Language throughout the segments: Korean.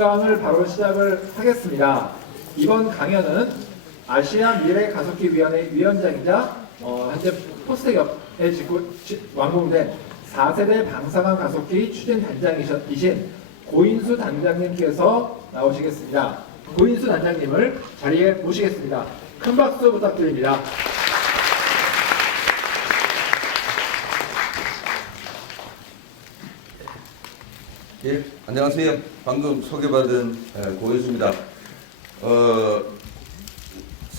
강을 바로 시작을 하겠습니다. 이번 강연은 아시아 미래 가속기 위원회 위원장이자 현재 포스텍에 완공된 4세대 방사능 가속기 추진 단장이신 고인수 단장님께서 나오시겠습니다. 고인수 단장님을 자리에 모시겠습니다. 큰 박수 부탁드립니다. 예, 안녕하세요. 방금 소개받은 고인수입니다.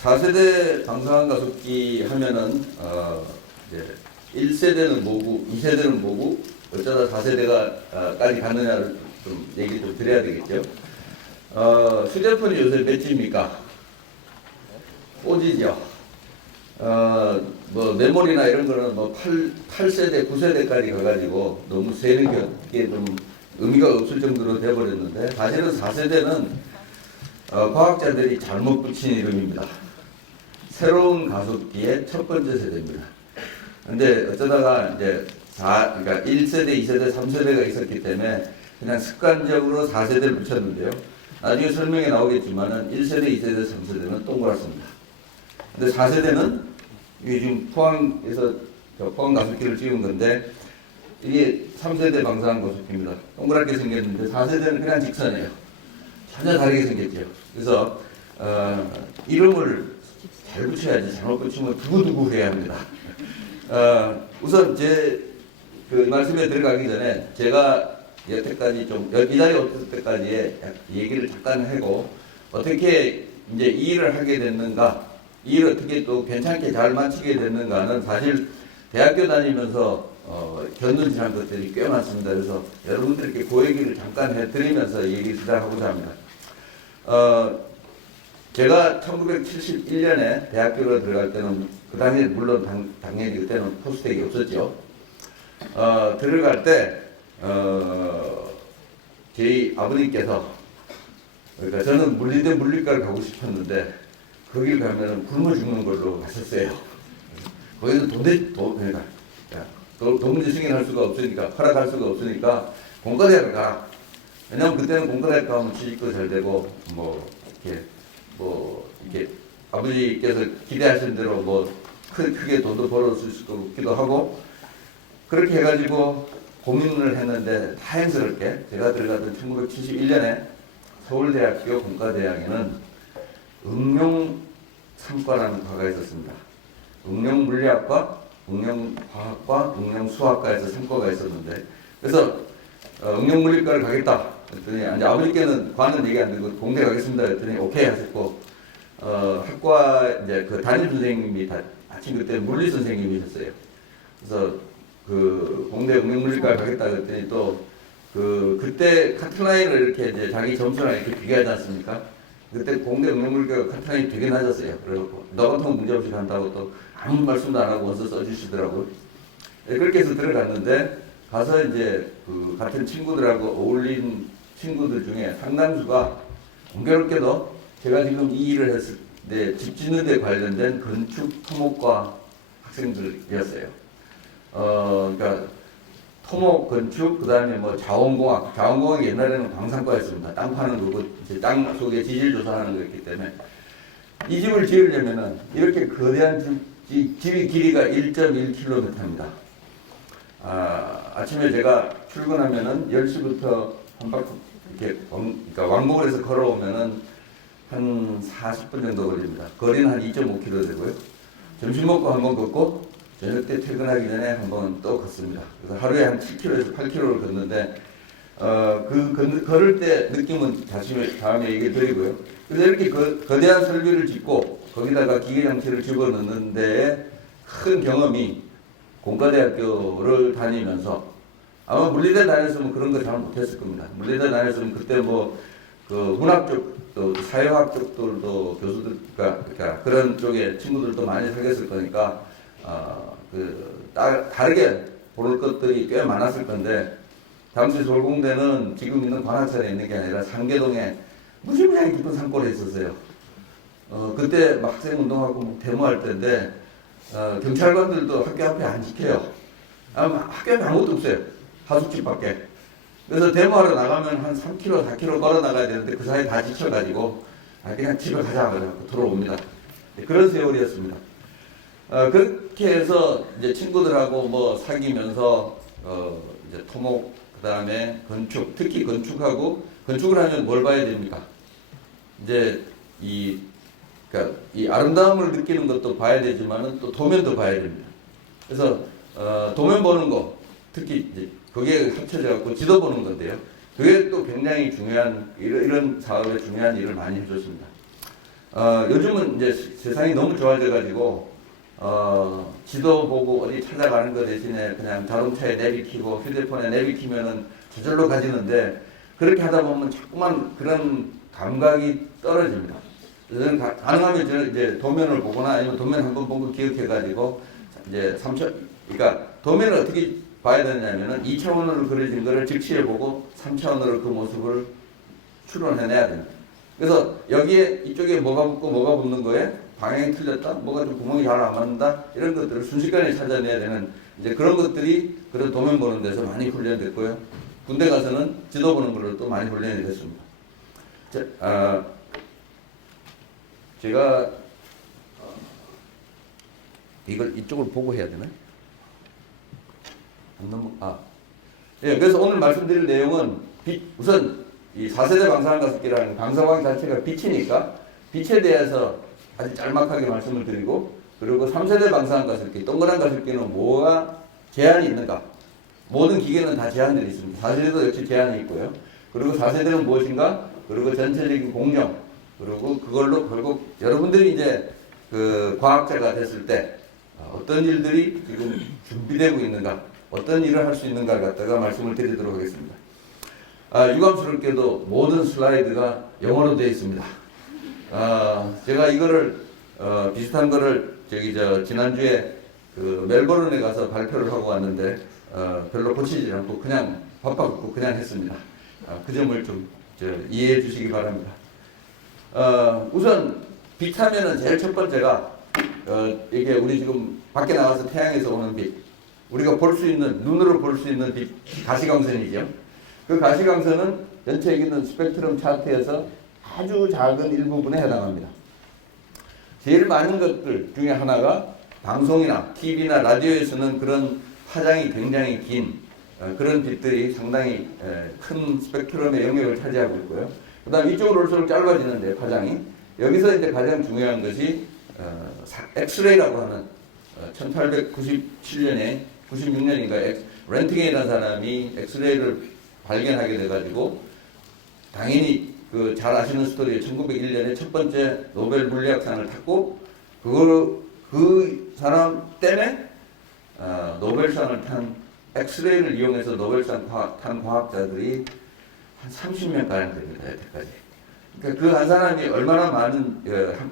4세대 방사능 가속기 하면은 1세대는 뭐고 2세대는 뭐고 어쩌다 4세대가까지 가느냐를 좀 얘기 좀 드려야 되겠죠. 휴대폰이 요새 몇 G입니까? 4G죠. 뭐 메모리나 이런 거는 뭐 8세대, 9세대까지 가가지고 너무 세는 게 좀 의미가 없을 정도로 돼버렸는데, 사실은 4세대는 과학자들이 잘못 붙인 이름입니다. 새로운 가속기의 첫 번째 세대입니다. 근데 어쩌다가 이제 그러니까 1세대, 2세대, 3세대가 있었기 때문에 그냥 습관적으로 4세대를 붙였는데요. 나중에 설명에 나오겠지만은 1세대, 2세대, 3세대는 동그랗습니다. 근데 4세대는 이게 지금 포항에서 포항 가속기를 찍은 건데, 이게 3세대 방사능 가속기입니다. 동그랗게 생겼는데 4세대는 그냥 직선이에요. 전혀 다르게 생겼죠. 그래서 이름을 잘 붙여야지, 잘못 붙이면 두고두고 해야 합니다. 우선 그 말씀에 들어가기 전에 제가 여태까지 이 자리에 없을 때까지의 얘기를 잠깐 하고, 어떻게 이제 이 일을 하게 됐는가, 이 일을 어떻게 또 괜찮게 잘 마치게 됐는가는 사실 대학교 다니면서 겪는 지난 것들이 꽤 많습니다. 그래서 여러분들께 그 얘기를 잠깐 해드리면서 얘기 시작하고자 합니다. 제가 1971년에 대학교로 들어갈 때는, 그 당시에 물론 당연히 그때는 포스텍이 없었죠. 들어갈 때 저희 아버님께서, 그러니까 저는 물리대 물리과를 가고 싶었는데 거길 가면은 굶어 죽는 걸로 갔었어요. 거기는 도무지 승인할 수가 없으니까, 허락할 수가 없으니까 공과대학을 가라. 왜냐면 그때는 공과대학 가면 취직도 잘 되고, 이렇게 아버지께서 기대하신 대로 크게 돈도 벌어 쓸 수 있기도 하고, 그렇게 해가지고 고민을 했는데, 다행스럽게 제가 들어갔던 1971년에 서울대학교 공과대학에는 응용상과라는 과가 있었습니다. 응용물리학과, 응용과학과, 응용수학과에서 3과가 있었는데, 그래서 응용물리과를 가겠다 했더니, 아버지께는 과는 얘기 안 되고 공대 가겠습니다 했더니 오케이 하셨고, 학과 이제 그 담임 선생님이 마침 그때 물리 선생님이셨어요. 그래서 그 공대 응용물리과 가겠다 했더니 또 그때 카트라인을 이렇게 이제 자기 점수랑 이렇게 비교하지 않습니까? 그때 공대 응용물리과가 카트라인이 되게 낮았어요. 그래서 너 같은 건 문제 없이 간다고 또 아무 말씀도 안 하고 원서 써주시더라고요. 네, 그렇게 해서 들어갔는데, 가서 이제 그 같은 친구들하고 어울린 친구들 중에 상당수가 공교롭게도 제가 지금 이 일을 했을 때 집 짓는 데 관련된 건축 토목과 학생들이었어요. 그러니까 토목, 건축, 그 다음에 자원공학이 옛날에는 광산과였습니다. 땅 파는 거고, 이제 땅 속에 지질 조사하는 거였기 때문에. 이 집을 지으려면은 이렇게 거대한 집이 길이가 1.1km입니다. 아침에 제가 출근하면은 10시부터 한 바퀴 이렇게 그러니까 왕복을 해서 걸어오면은 한 40분 정도 걸립니다. 거리는 한 2.5km 되고요. 점심 먹고 한번 걷고 저녁 때 퇴근하기 전에 한번 또 걷습니다. 그래서 하루에 한 7km에서 8km를 걷는데, 걸을 때 느낌은 다음에 얘기 드리고요. 그래서 이렇게 거대한 설비를 짓고 거기다가 기계장치를 집어넣는 데에 큰 경험이, 공과대학교를 다니면서, 아마 물리대 다녔으면 그런 거 잘 못했을 겁니다. 물리대 다녔으면 그때 그 문학 쪽, 또 사회학 쪽들도 교수들, 그러니까 그런 쪽에 친구들도 많이 사귀었을 거니까, 다르게 볼 것들이 꽤 많았을 건데, 당시 서울공대는 지금 있는 관악산에 있는 게 아니라 상계동에 무지무지하게 깊은 산골에 있었어요. 그때 막 학생 운동하고 데모할 때인데, 경찰관들도 학교 앞에 안 지켜요. 학교 앞에 아무것도 없어요. 하숙집밖에. 그래서 데모하러 나가면 한 3km, 4km 걸어 나가야 되는데 그 사이에 다 지쳐가지고 그냥 집에 가자 그래갖고 들어옵니다. 그런 세월이었습니다. 그렇게 해서 이제 친구들하고 뭐 사귀면서 이제 토목, 그 다음에 건축, 특히 건축을 하면 뭘 봐야 됩니까? 이제 그러니까 이 아름다움을 느끼는 것도 봐야 되지만은 또 도면도 봐야 됩니다. 그래서 도면 보는 거, 특히 이제 그게 합쳐져 갖고 지도 보는 건데요. 그게 또 굉장히 중요한 이런 사업에 중요한 일을 많이 해줬습니다. 요즘은 이제 세상이 너무 좋아져 가지고 지도 보고 어디 찾아가는 거 대신에 그냥 자동차에 내비 키고 휴대폰에 내비 키면은 저절로 가지는데 그렇게 하다 보면 자꾸만 그런 감각이 떨어집니다. 저는 가능하면 저는 이제 도면을 보거나 아니면 도면 한번 본 거 기억해 가지고 이제 그러니까 도면을 어떻게 봐야 되냐면은 2차원으로 그려진 거를 즉시에 보고 3차원으로 그 모습을 추론해내야 됩니다. 그래서 여기에 이쪽에 뭐가 붙고 뭐가 붙는 거에 방향이 틀렸다, 뭐가 좀 구멍이 잘 안 맞는다, 이런 것들을 순식간에 찾아내야 되는 이제 그런 것들이 그런 도면 보는 데서 많이 훈련됐고요. 군대 가서는 지도 보는 걸로 또 많이 훈련이 됐습니다. 제가 이걸 이쪽을 보고 해야 되나? 예, 그래서 오늘 말씀드릴 내용은 우선 이 4세대 방사능가습기라는 방사광 자체가 빛이니까 빛에 대해서 아주 짤막하게 말씀을 드리고, 그리고 3세대 방사능가습기, 동그란 가습기는 뭐가 제한이 있는가? 모든 기계는 다 제한들이 있습니다. 4세대도 역시 제한이 있고요. 그리고 4세대는 무엇인가? 그리고 전체적인 공정, 그리고 그걸로 결국 여러분들이 이제 그 과학자가 됐을 때 어떤 일들이 지금 준비되고 있는가, 어떤 일을 할 수 있는가를 갖다가 말씀을 드리도록 하겠습니다. 유감스럽게도 모든 슬라이드가 영어로 되어 있습니다. 제가 이거를 비슷한 거를 지난주에 그 멜버른에 가서 발표를 하고 왔는데 별로 고치지 않고 그냥 바빠갖고 그냥 했습니다. 그 점을 좀 이해해 주시기 바랍니다. 우선 빛 하면은 제일 첫 번째가 이게 우리 지금 밖에 나가서 태양에서 오는 빛, 우리가 볼 수 있는, 눈으로 볼 수 있는 빛, 가시광선이죠. 그 가시광선은 전체에 있는 스펙트럼 차트에서 아주 작은 일부분에 해당합니다. 제일 많은 것들 중에 하나가 방송이나 TV나 라디오에서는 그런 파장이 굉장히 긴 그런 빛들이 상당히 큰 스펙트럼의 영역을 차지하고 있고요. 그 다음 이쪽으로 올수록 짧아지는데 파장이, 여기서 이제 가장 중요한 것이 엑스레이라고 하는 1897년에 96년인가 렌트겐이라는 사람이 엑스레이를 발견하게 돼가지고, 당연히 그 잘 아시는 스토리에 1901년에 첫 번째 노벨 물리학상을 탔고, 그 사람 때문에 노벨상을 탄, 엑스레이를 이용해서 노벨상 탄 과학자들이 한 30명가량 됩니다. 여태까지. 그러니까 그 한 사람이 얼마나 많은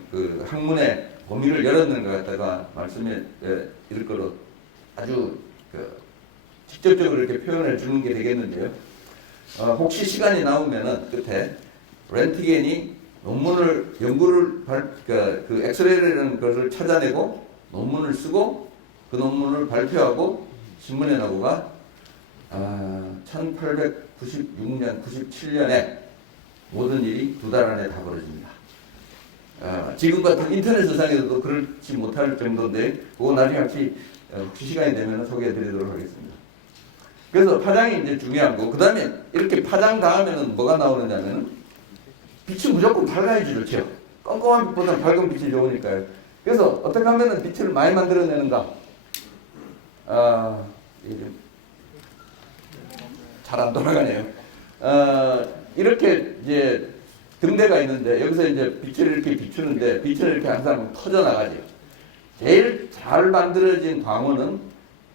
그 학문의 범위를 열었는가 갖다가 말씀에 이럴 거로 아주 직접적으로 이렇게 표현해 주는 게 되겠는데요. 혹시 시간이 나오면은 끝에 렌트겐이 연구를 그 엑스레이라는 것을 찾아내고 논문을 쓰고 그 논문을 발표하고 신문에 나고가 1896년, 97년에 모든 일이 2달 안에 다 벌어집니다. 지금 같은 인터넷 세상에서도 그렇지 못할 정도인데, 그거 나중에 혹시 시간이 되면 소개해 드리도록 하겠습니다. 그래서 파장이 이제 중요한 거, 그 다음에 이렇게 파장 다음에는 뭐가 나오느냐면 빛이 무조건 밝아야지 좋죠. 껌껌한 빛보다 밝은 빛이 좋으니까요. 그래서 어떻게 하면 빛을 많이 만들어내는가? 잘 안 돌아가네요. 이렇게 이제 등대가 있는데 여기서 이제 빛을 이렇게 비추는데 빛을 이렇게 항상 터져 나가죠. 제일 잘 만들어진 광원은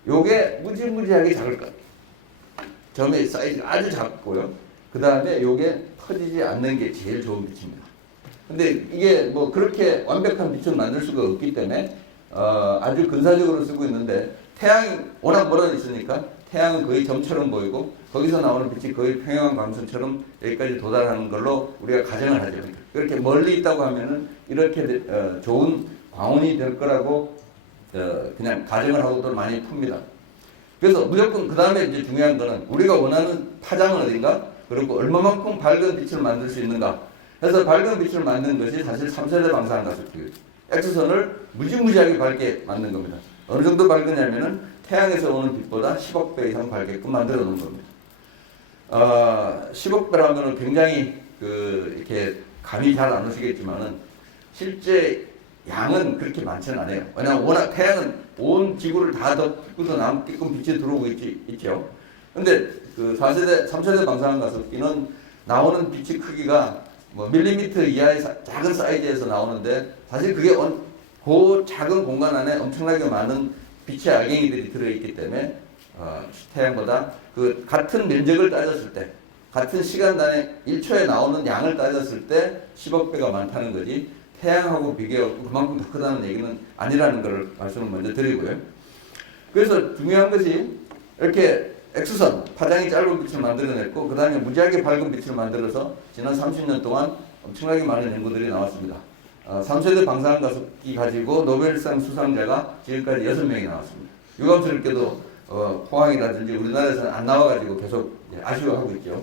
요게 무지무지하게 작을 것. 점의 사이즈가 아주 작고요. 그 다음에 요게 터지지 않는 게 제일 좋은 빛입니다. 근데 이게 뭐 그렇게 완벽한 빛을 만들 수가 없기 때문에 아주 근사적으로 쓰고 있는데, 태양이 워낙 멀어 있으니까 태양은 거의 점처럼 보이고 거기서 나오는 빛이 거의 평행한 광선처럼 여기까지 도달하는 걸로 우리가 가정을 하죠. 그렇게 멀리 있다고 하면은 이렇게 좋은 광원이 될 거라고 그냥 가정을 하고도 많이 풉니다. 그래서 무조건 그 다음에 이제 중요한 거는 우리가 원하는 파장은 어딘가, 그리고 얼마만큼 밝은 빛을 만들 수 있는가. 그래서 밝은 빛을 만드는 것이 사실 3세대 방사능 가속기예요. X선을 무지무지하게 밝게 만든 겁니다. 어느 정도 밝으냐면은 태양에서 오는 빛보다 10억 배 이상 밝게끔 만들어 놓은 겁니다. 10억 배라면 굉장히 이렇게 감이 잘 안 오시겠지만은 실제 양은 그렇게 많지는 않아요. 왜냐하면 워낙 태양은 온 지구를 다 덮고서 남게끔 빛이 들어오고 있죠. 근데 그 4세대, 3세대 방사능 가속기는 나오는 빛의 크기가 뭐 밀리미터 이하의 작은 사이즈에서 나오는데 사실 그게 그 작은 공간 안에 엄청나게 많은 빛의 알갱이들이 들어있기 때문에 태양보다 그 같은 면적을 따졌을 때, 같은 시간단에 1초에 나오는 양을 따졌을 때 10억 배가 많다는 거지, 태양하고 비교하고 그만큼 더 크다는 얘기는 아니라는 걸 말씀을 먼저 드리고요. 그래서 중요한 것이 이렇게 X선, 파장이 짧은 빛을 만들어냈고 그 다음에 무지하게 밝은 빛을 만들어서 지난 30년 동안 엄청나게 많은 연구들이 나왔습니다. 3세대 방사능 가속기 가지고 노벨상 수상자가 지금까지 6명이 나왔습니다. 유감스럽게도 포항이라든지 우리나라에서는 안 나와가지고 계속 아쉬워하고 있죠.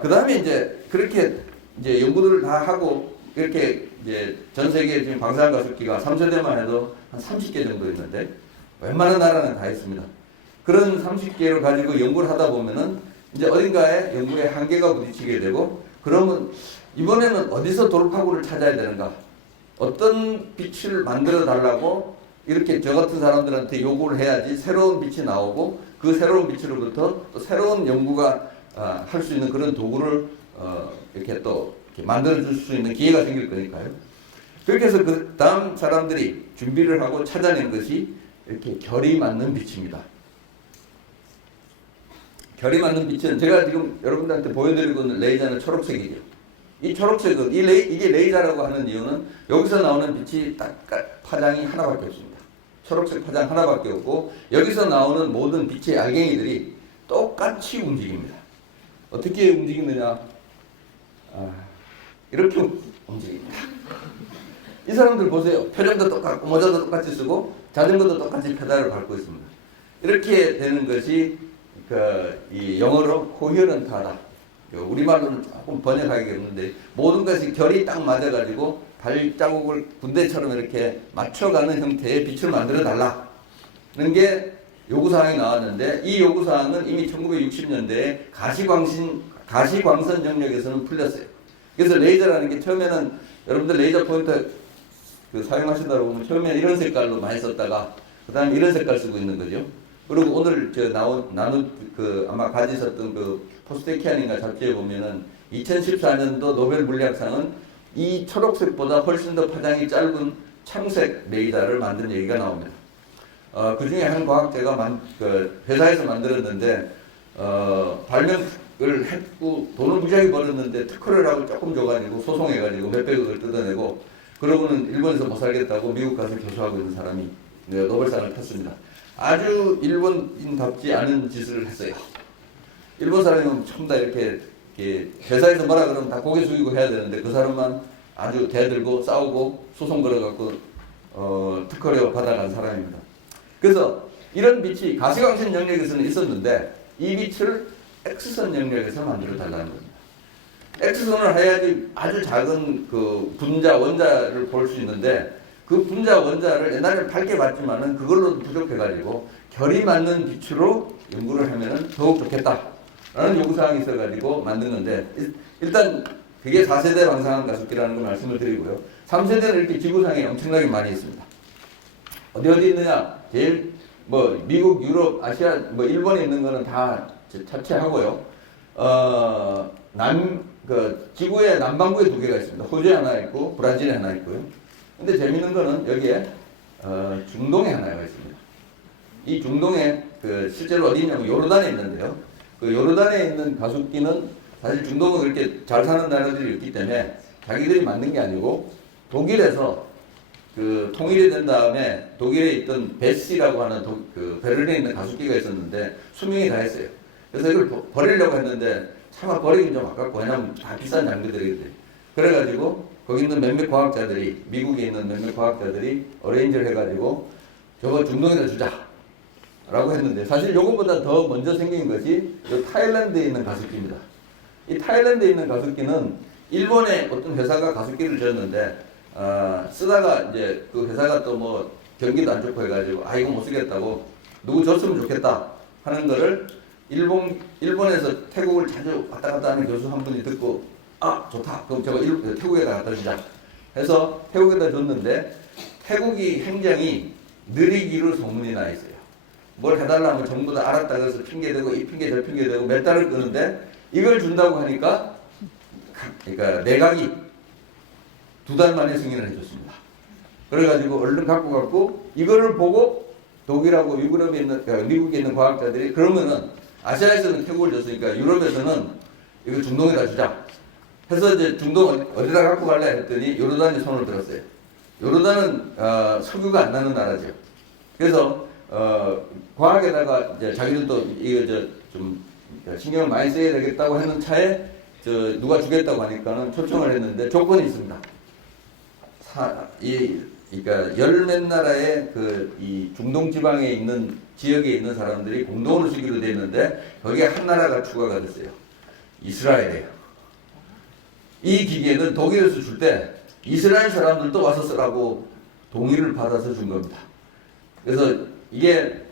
그 다음에 이제 그렇게 이제 연구들을 다 하고 이렇게 이제 전 세계에 지금 방사능 가속기가 3세대만 해도 한 30개 정도 있는데 웬만한 나라는 다 있습니다. 그런 30개를 가지고 연구를 하다 보면은 이제 어딘가에 연구에 한계가 부딪히게 되고, 그러면 이번에는 어디서 돌파구를 찾아야 되는가? 어떤 빛을 만들어 달라고 이렇게 저 같은 사람들한테 요구를 해야지 새로운 빛이 나오고 그 새로운 빛으로부터 또 새로운 연구가 할 수 있는 그런 도구를 이렇게 또 이렇게 만들어 줄 수 있는 기회가 생길 거니까요. 그렇게 해서 그 다음 사람들이 준비를 하고 찾아낸 것이 이렇게 결이 맞는 빛입니다. 결이 맞는 빛은 제가 지금 여러분들한테 보여드리고 있는 레이저는 초록색이죠. 이 초록색은 이게 레이저라고 하는 이유는 여기서 나오는 빛이 딱 파장이 하나밖에 없습니다. 초록색 파장 하나밖에 없고 여기서 나오는 모든 빛의 알갱이들이 똑같이 움직입니다. 어떻게 움직이느냐? 이렇게 움직입니다. 이 사람들 보세요. 표정도 똑같고 모자도 똑같이 쓰고 자전거도 똑같이 페달을 밟고 있습니다. 이렇게 되는 것이 이 영어로 코헤런트하다. 우리말로는 조금 번역하기 어렵는데 모든 것이 결이 딱 맞아가지고 발자국을 군대처럼 이렇게 맞춰가는 형태의 빛을 만들어 달라는 게 요구사항이 나왔는데, 이 요구사항은 이미 1960년대에 가시광선 영역에서는 풀렸어요. 그래서 레이저라는 게 처음에는 여러분들 레이저 포인터 사용하신다고 보면 처음에는 이런 색깔로 많이 썼다가 그 다음에 이런 색깔 쓰고 있는 거죠. 그리고 오늘 아마 가지셨던 포스테키안인가 잡지에 보면은 2014년도 노벨 물리학상은 이 초록색보다 훨씬 더 파장이 짧은 청색 레이더를 만든 얘기가 나옵니다. 그 중에 한 과학자가 회사에서 만들었는데, 발명을 했고 돈을 무지하게 벌었는데 특허를 하고 조금 줘가지고 소송해가지고 몇백억을 뜯어내고, 그러고는 일본에서 못 살겠다고 미국 가서 교수하고 있는 사람이 노벨상을 탔습니다. 아주 일본인답지 않은 짓을 했어요. 일본 사람이면 전부 다 이렇게 회사에서 뭐라 그러면 다 고개 숙이고 해야 되는데 그 사람만 아주 대들고 싸우고 소송 걸어갖고 특허료 받아간 사람입니다. 그래서 이런 빛이 가시광선 영역에서는 있었는데 이 빛을 X선 영역에서 만들어 달라는 겁니다. X선을 해야지 아주 작은 분자 원자를 볼 수 있는데, 그 분자 원자를 옛날에는 밝게 봤지만은 그걸로도 부족해가지고 결이 맞는 빛으로 연구를 하면은 더욱 좋겠다라는 요구사항이 있어가지고 만든 건데, 일단 그게 4세대 방사능 가속기라는 걸 말씀을 드리고요. 3세대는 이렇게 지구상에 엄청나게 많이 있습니다. 어디 있느냐? 제일 미국, 유럽, 아시아, 일본에 있는 거는 다 차치하고요. 지구의 남반구에 2개가 있습니다. 호주에 하나 있고 브라질에 하나 있고요. 근데 재밌는 거는 여기에 중동에 하나가 있습니다. 이 중동에 실제로 어디 있냐면 요르단에 있는데요. 그 요르단에 있는 가속기는 사실 중동은 그렇게 잘 사는 나라들이 있기 때문에 자기들이 만든 게 아니고 독일에서 통일이 된 다음에 독일에 있던 베시라고 하는 베를린에 있는 가속기가 있었는데 수명이 다 했어요. 그래서 이걸 버리려고 했는데 차마 버리기 좀 아깝고, 왜냐면 다 비싼 장비들이거든요. 그래가지고 거기 있는 몇몇 과학자들이, 미국에 있는 몇몇 과학자들이 어레인지를 해가지고 저거 중동에다 주자. 라고 했는데 사실 이것보다 더 먼저 생긴 것이 이 타일랜드에 있는 가습기입니다. 이 타일랜드에 있는 가습기는 일본의 어떤 회사가 가습기를 지었는데 쓰다가 이제 그 회사가 또 뭐 경기도 안 좋고 해가지고 이거 못 쓰겠다고 누구 줬으면 좋겠다 하는 거를 일본에서 태국을 자주 왔다 갔다 하는 교수 한 분이 듣고 좋다 그럼 저거 태국에다 갖다 주자 해서 태국에다 줬는데 태국이 행정이 느리기로 소문이 나 있어요. 뭘 해달라면 전부 다 알았다 그래서 핑계대고 이 핑계 저 핑계대고 몇 달을 끄는데 이걸 준다고 하니까 그러니까 내각이 2달 만에 승인을 해줬습니다. 그래가지고 얼른 갖고 이거를 보고 독일하고 유럽에 있는 미국에 있는 과학자들이 그러면은 아시아에서는 태국을 줬으니까 유럽에서는 이거 중동에다 주자 해서 이제 중동 어디다 갖고 갈래 했더니 요르단이 손을 들었어요. 요르단은 석유가 안 나는 나라죠. 그래서 과학에다가 이제 자기들도 이거 좀 신경을 많이 써야 되겠다고 하는 차에 누가 주겠다고 하니까는 초청을 했는데 조건이 있습니다. 그러니까 열 몇 나라의 이 중동 지방에 있는 지역에 있는 사람들이 공동으로 주기로 돼 있는데 거기에 한 나라가 추가가 됐어요. 이스라엘이에요. 이 기계는 독일에서 줄 때 이스라엘 사람들도 와서 쓰라고 동의를 받아서 준 겁니다. 그래서 이게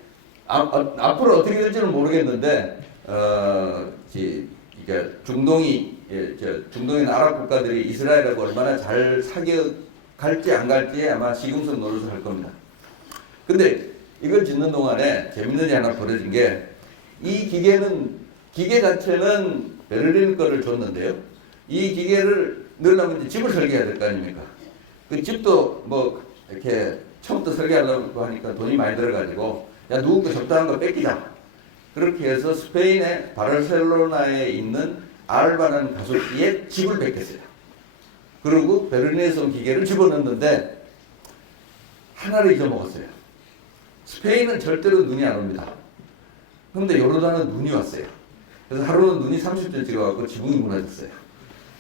앞으로 어떻게 될지는 모르겠는데 그러니까 중동의 아랍 국가들이 이스라엘하고 얼마나 잘 갈지 안 갈지에 아마 시금석 노릇을 할 겁니다. 근데 이걸 짓는 동안에 재밌는 일이 하나 벌어진 게 이 기계 자체는 베를린 거를 줬는데요. 이 기계를 넣으려면 이제 집을 설계해야 될 거 아닙니까? 그 집도 뭐 이렇게 처음부터 설계하려고 하니까 돈이 많이 들어가지고 누구 거 적당한 거 뺏기자. 그렇게 해서 스페인의 바르셀로나에 있는 알바라는 가솔기에 집을 뺏겼어요. 그리고 베를린에서 온 기계를 집어넣는데 하나를 잊어먹었어요. 스페인은 절대로 눈이 안 옵니다. 그런데 요르단은 눈이 왔어요. 그래서 하루는 눈이 30점 찍어갖고 지붕이 무너졌어요.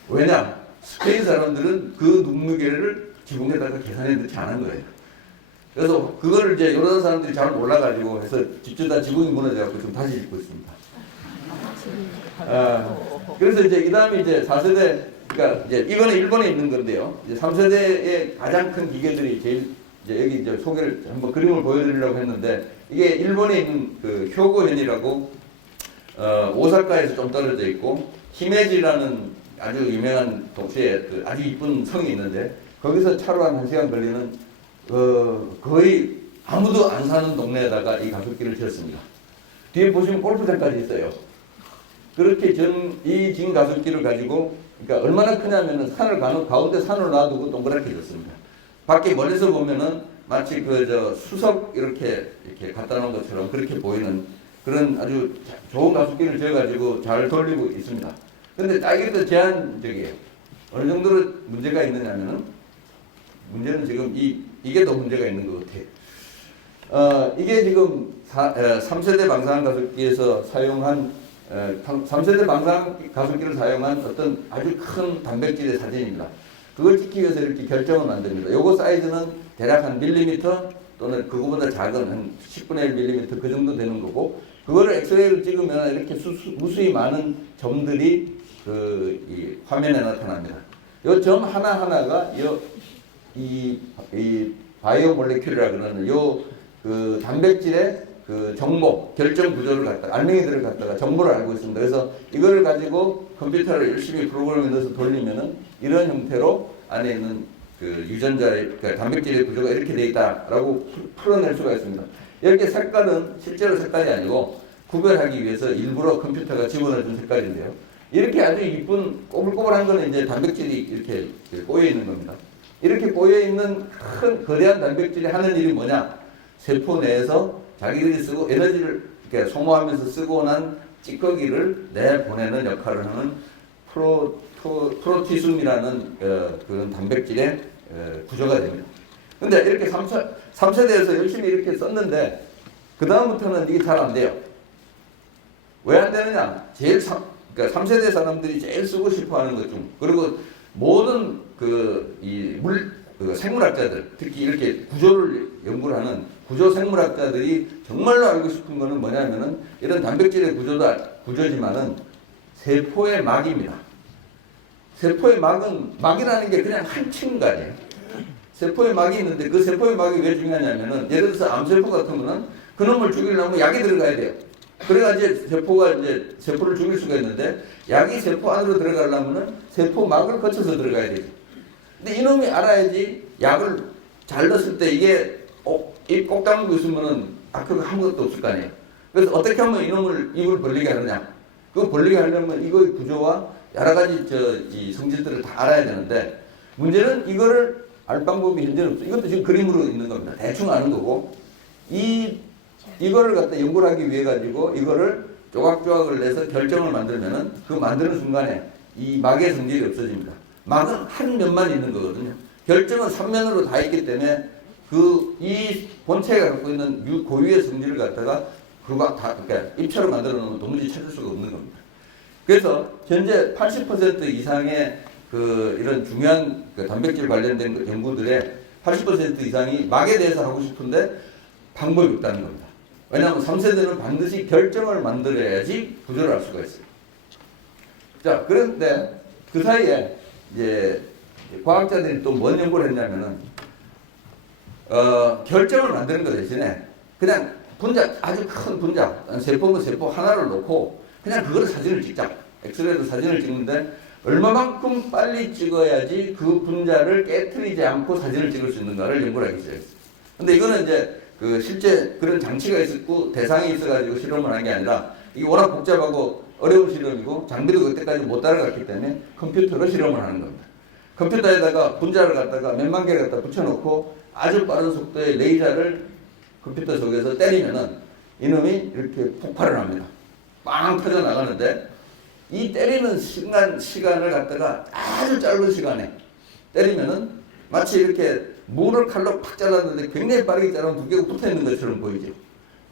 왜냐? 스페인 사람들은 그 눈무게를 지붕에다가 계산해 넣지 않은 거예요. 그래서 그거를 이제 요르단 사람들이 잘 몰라가지고 해서 집주다 지붕이 무너져갖고 지금 다시 짓고 있습니다. 그래서 이제 이 다음에 이제 4세대 그러니까 이제 이거는 일본에 있는 건데요. 이제 3세대의 가장 큰 기계들이 제일 이제 여기 이제 소개를 한번 그림을 보여드리려고 했는데 이게 일본에 있는 그 효고현이라고 오사카에서 좀 떨어져 있고 히메지라는 아주 유명한 도시에 아주 이쁜 성이 있는데 거기서 차로 한 1시간 걸리는 거의 아무도 안 사는 동네에다가 이 가습기를 지었습니다. 뒤에 보시면 골프장까지 있어요. 그렇게 이 진 가습기를 가지고 그러니까 얼마나 크냐면은 산을 가운데 산을 놔두고 동그랗게 졌습니다. 밖에 멀리서 보면은 마치 수석 이렇게 갖다 놓은 것처럼 그렇게 보이는 그런 아주 좋은 가습기를 지어가지고 잘 돌리고 있습니다. 근데 딸기도 제한적이에요. 어느 정도로 문제가 있느냐면은 문제는 지금 이게 더 문제가 있는 것 같아요. 이게 지금 3세대 방사능 가습기에서 사용한 3세대 방사능 가습기를 사용한 어떤 아주 큰 단백질의 사진입니다. 그걸 찍기 위해서 이렇게 결정은 안 됩니다. 요거 사이즈는 대략 한 밀리미터 또는 그거보다 작은 한 10분의 1 밀리미터 그 정도 되는 거고 그거를 엑스레이를 찍으면 이렇게 무수히 많은 점들이 이 화면에 나타납니다. 요 점 하나하나가 이 바이오 몰레큘이라 그러는 그 단백질의 그 정보, 결정 구조를 갖다가 알맹이들을 갖다가 정보를 알고 있습니다. 그래서 이거를 가지고 컴퓨터를 열심히 프로그램에 넣어서 돌리면은 이런 형태로 안에 있는 그 유전자의 그러니까 단백질의 구조가 이렇게 되어 있다라고 풀어낼 수가 있습니다. 이렇게 색깔은 실제로 색깔이 아니고 구별하기 위해서 일부러 컴퓨터가 집어넣어준 색깔인데요. 이렇게 아주 이쁜 꼬불꼬불한 거는 이제 단백질이 이렇게 꼬여 있는 겁니다. 이렇게 꼬여 있는 큰 거대한 단백질이 하는 일이 뭐냐? 세포 내에서 자기들이 쓰고 에너지를 이렇게 소모하면서 쓰고 난 찌꺼기를 내보내는 역할을 하는 프로티숨이라는 그런 단백질의 구조가 됩니다. 근데 이렇게 3세대에서 열심히 이렇게 썼는데 그 다음부터는 이게 잘 안 돼요. 왜 안 되느냐? 그러니까 3세대 사람들이 제일 쓰고 싶어 하는 것 중 그리고 모든 생물학자들, 특히 이렇게 구조를 연구를 하는 구조 생물학자들이 정말로 알고 싶은 거는 뭐냐면은 이런 단백질의 구조지만은 세포의 막입니다. 세포의 막이라는 게 그냥 한 층간이에요. 세포의 막이 있는데 그 세포의 막이 왜 중요하냐면은 예를 들어서 암세포 같으면은 그놈을 죽이려면 약이 들어가야 돼요. 그래야 이제 세포를 죽일 수가 있는데 약이 세포 안으로 들어가려면은 세포 막을 거쳐서 들어가야 되죠. 근데 이놈이 알아야지 약을 잘 넣었을 때 이게 입 꼭 다물고 있으면은 그거 아무것도 없을 거 아니에요. 그래서 어떻게 하면 이놈을 입을 벌리게 하느냐? 그 벌리게 하려면 이거의 구조와 여러 가지 이 성질들을 다 알아야 되는데 문제는 이거를 알 방법이 현재는 없어. 이것도 지금 그림으로 있는 겁니다. 대충 아는 거고 이거를 갖다 연구를 하기 위해 가지고 이거를 조각조각을 내서 결정을 만들면은 그 만드는 순간에 이 막의 성질이 없어집니다. 막은 한 면만 있는 거거든요. 결정은 3면으로 다 있기 때문에 이 본체가 갖고 있는 고유의 성질을 갖다가 그러니까 입체로 만들어 놓으면 도무지 찾을 수가 없는 겁니다. 그래서 현재 80% 이상의 이런 중요한 단백질 관련된 연구들의 80% 이상이 막에 대해서 하고 싶은데 방법이 없다는 겁니다. 왜냐하면 3세대는 반드시 결정을 만들어야지 구조를 알 수가 있어요. 자, 그런데 그 사이에 이제 과학자들이 또 뭔 연구를 했냐면은 결정을 만드는 것 대신에 그냥 아주 큰 분자, 세포면 세포 하나를 놓고 그냥 그걸 사진을 찍자. 엑스레이로 사진을 찍는데 얼마만큼 빨리 찍어야지 그 분자를 깨트리지 않고 사진을 찍을 수 있는가를 연구를 하기 시작했어요. 근데 이거는 이제 실제 그런 장치가 있었고 대상이 있어가지고 실험을 한 게 아니라 이게 워낙 복잡하고 어려운 실험이고 장비도 그때까지 못 따라갔기 때문에 컴퓨터로 실험을 하는 겁니다. 컴퓨터에다가 분자를 갖다가 몇만 개를 갖다 붙여놓고 아주 빠른 속도의 레이저를 컴퓨터 속에서 때리면은 이놈이 이렇게 폭발을 합니다. 빵 터져 나가는데 이 때리는 시간을 갖다가 아주 짧은 시간에 때리면은 마치 이렇게 물을 칼로 팍 잘랐는데 굉장히 빠르게 자르면 두 개가 붙어 있는 것처럼 보이죠.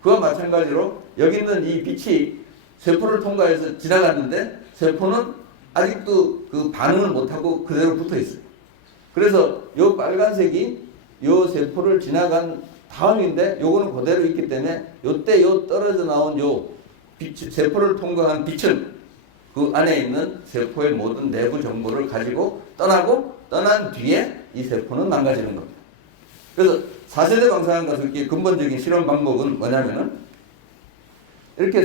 그와 마찬가지로 여기 있는 이 빛이 세포를 통과해서 지나갔는데 세포는 아직도 그 반응을 못하고 그대로 붙어 있어요. 그래서 요 빨간색이 요 세포를 지나간 다음인데 요거는 그대로 있기 때문에 요때 요 떨어져 나온 요 세포를 통과한 빛은 그 안에 있는 세포의 모든 내부 정보를 가지고 떠난 뒤에 이 세포는 망가지는 겁니다. 그래서 4세대 방사능 가속기의 근본적인 실험 방법은 뭐냐면은 이렇게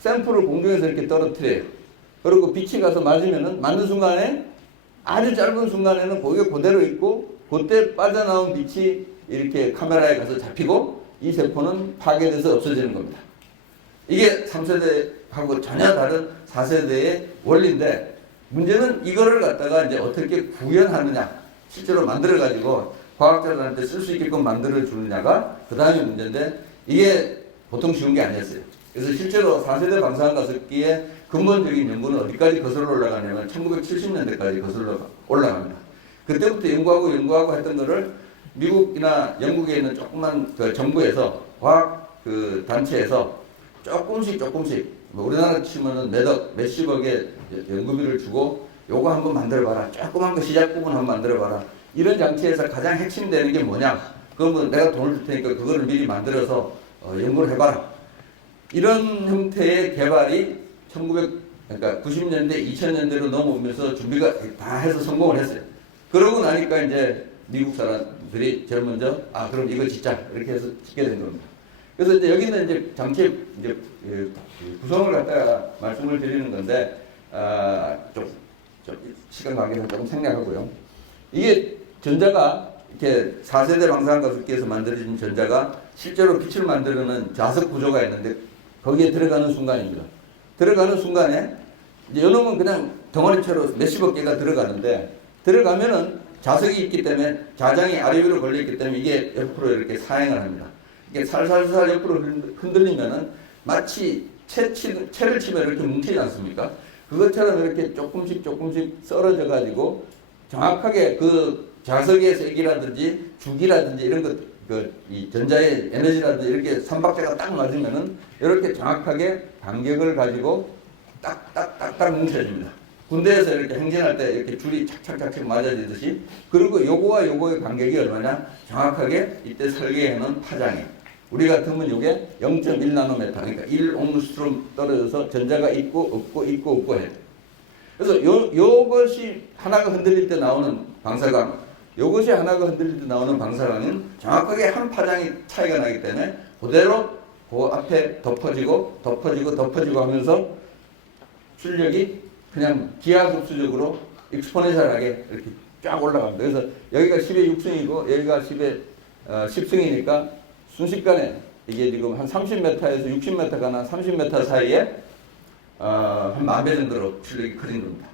샘플을 공중에서 이렇게 떨어뜨려요. 그리고 빛이 가서 맞으면은 맞는 순간에 아주 짧은 순간에는 거기가 그대로 있고 그때 빠져나온 빛이 이렇게 카메라에 가서 잡히고 이 세포는 파괴돼서 없어지는 겁니다. 이게 3세대하고 전혀 다른 4세대의 원리인데 문제는 이거를 갖다가 이제 어떻게 구현하느냐 실제로 만들어가지고 과학자들한테 쓸 수 있게끔 만들어주느냐가 그 다음에 문제인데 이게 보통 쉬운 게 아니었어요. 그래서 실제로 4세대 방사능 가습기의 근본적인 연구는 어디까지 거슬러 올라가냐면 1970년대까지 거슬러 올라갑니다. 그때부터 연구하고 했던 거를 미국이나 영국에 있는 조그만 정부에서 과학 단체에서 조금씩 뭐 우리나라 치면은 몇십억의 연구비를 주고 요거 한번 만들어봐라. 조그만 거 시작 부분 한번 만들어봐라. 이런 장치에서 가장 핵심되는 게 뭐냐? 그러면 내가 돈을 줄 테니까 그거를 미리 만들어서 연구를 해봐라. 이런 형태의 개발이 90년대, 2000년대로 넘어오면서 준비가 다 해서 성공을 했어요. 그러고 나니까 이제 미국 사람들이 제일 먼저 그럼 이거 짓자 이렇게 해서 짓게 된 겁니다. 그래서 이제 여기는 이제 장치의 이제 구성을 갖다가 말씀을 드리는 건데 좀 시간 관계상 조금 생략하고요. 이게 전자가 이렇게 4세대 방사능 가속기에서 만들어진 전자가 실제로 빛을 만드는 자석 구조가 있는데 거기에 들어가는 순간입니다. 들어가는 순간에 이제 요놈은 그냥 덩어리처럼 몇십억 개가 들어가는데 들어가면은 자석이 있기 때문에 자장이 아래 위로 걸려있기 때문에 이게 옆으로 이렇게 사행을 합니다. 이게 살살살 옆으로 흔들리면은 마치 채를 치면 이렇게 뭉치지 않습니까? 그것처럼 이렇게 조금씩 썰어져 가지고 정확하게 그 자석의 색이라든지 주기라든지 이런 것, 이 전자의 에너지라든지 이렇게 삼박자가 딱 맞으면은 이렇게 정확하게 간격을 가지고 딱딱딱딱 뭉쳐집니다. 군대에서 이렇게 행진할 때 이렇게 줄이 착착착착 맞아지듯이. 그리고 요거와 요거의 간격이 얼마냐? 정확하게 이때 설계해놓은 파장이. 우리 같으면 요게 0.1나노메타, 그러니까 1옹스트롬 떨어져서 전자가 있고 없고 있고 없고 해. 그래서 요것이 하나가 흔들릴 때 나오는 방사광, 요것이 하나가 흔들릴 때 나오는 방사광은 정확하게 한 파장이 차이가 나기 때문에 그대로 그 앞에 덮어지고 덮어지고 덮어지고 하면서 출력이 그냥 기하급수적으로 익스포넨셜하게 이렇게 쫙 올라갑니다. 그래서 여기가 10의 6승이고 여기가 10의 10승이니까 순식간에 이게 지금 한 30m에서 60m 가나 30m 사이에 한 10,000배 정도로 출력이 커진 겁니다.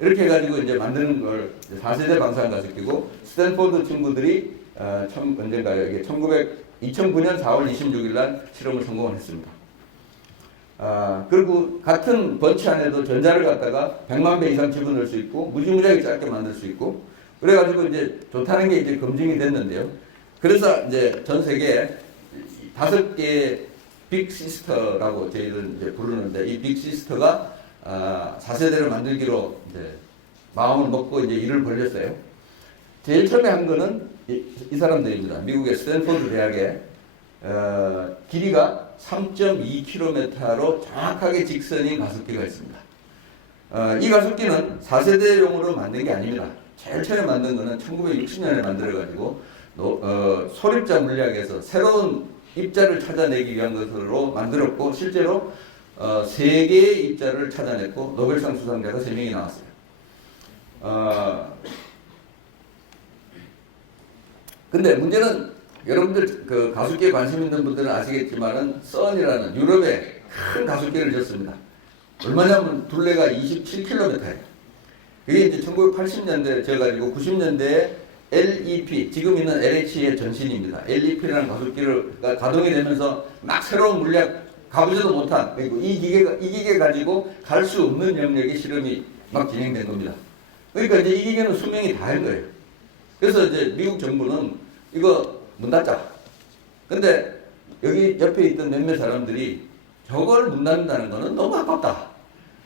이렇게 해가지고 이제 만드는 걸 4세대 방사능 가속기고 스탠포드 친구들이 언젠가요? 이게 2009년 4월 26일 날 실험을 성공을 했습니다. 그리고 같은 번치 안에도 전자를 갖다가 100만 배 이상 집어넣을 수 있고 무지무지하게 짧게 만들 수 있고 그래가지고 이제 좋다는 게 이제 검증이 됐는데요. 그래서 이제 전 세계에 5개의 빅 시스터라고 저희들은 이제 부르는데 이 빅 시스터가 4세대를 만들기로 이제 마음을 먹고 이제 일을 벌렸어요. 제일 처음에 한 거는 이 사람들입니다. 미국의 스탠포드 대학에 길이가 3.2km로 정확하게 직선인 가속기가 있습니다. 이 가속기는 4세대용으로 만든 게 아닙니다. 제일 처음에 만든 거는 1960년에 만들어가지고 소립자 물리학에서 새로운 입자를 찾아내기 위한 것으로 만들었고 실제로 3개의 입자를 찾아냈고 노벨상 수상자가 3명이 나왔어요. 근데 문제는 여러분들 그 가속기에 관심 있는 분들은 아시겠지만은 선이라는 유럽에 큰 가속기를 졌습니다. 얼마냐면 둘레가 27km예요. 그게 이제 1980년대에 져가지고 90년대에 LEP, 지금 있는 LH의 전신입니다. LEP라는 가속기가 가동이 되면서 막 새로운 물리학 가보지도 못한 그리고 이 기계 가지고 갈 수 없는 영역의 실험이 막 진행된 겁니다. 그러니까 이제 이 기계는 수명이 다한 거예요. 그래서 이제 미국 정부는 이거 문 닫자. 근데 여기 옆에 있던 몇몇 사람들이 저걸 문 닫는다는 거는 너무 아깝다.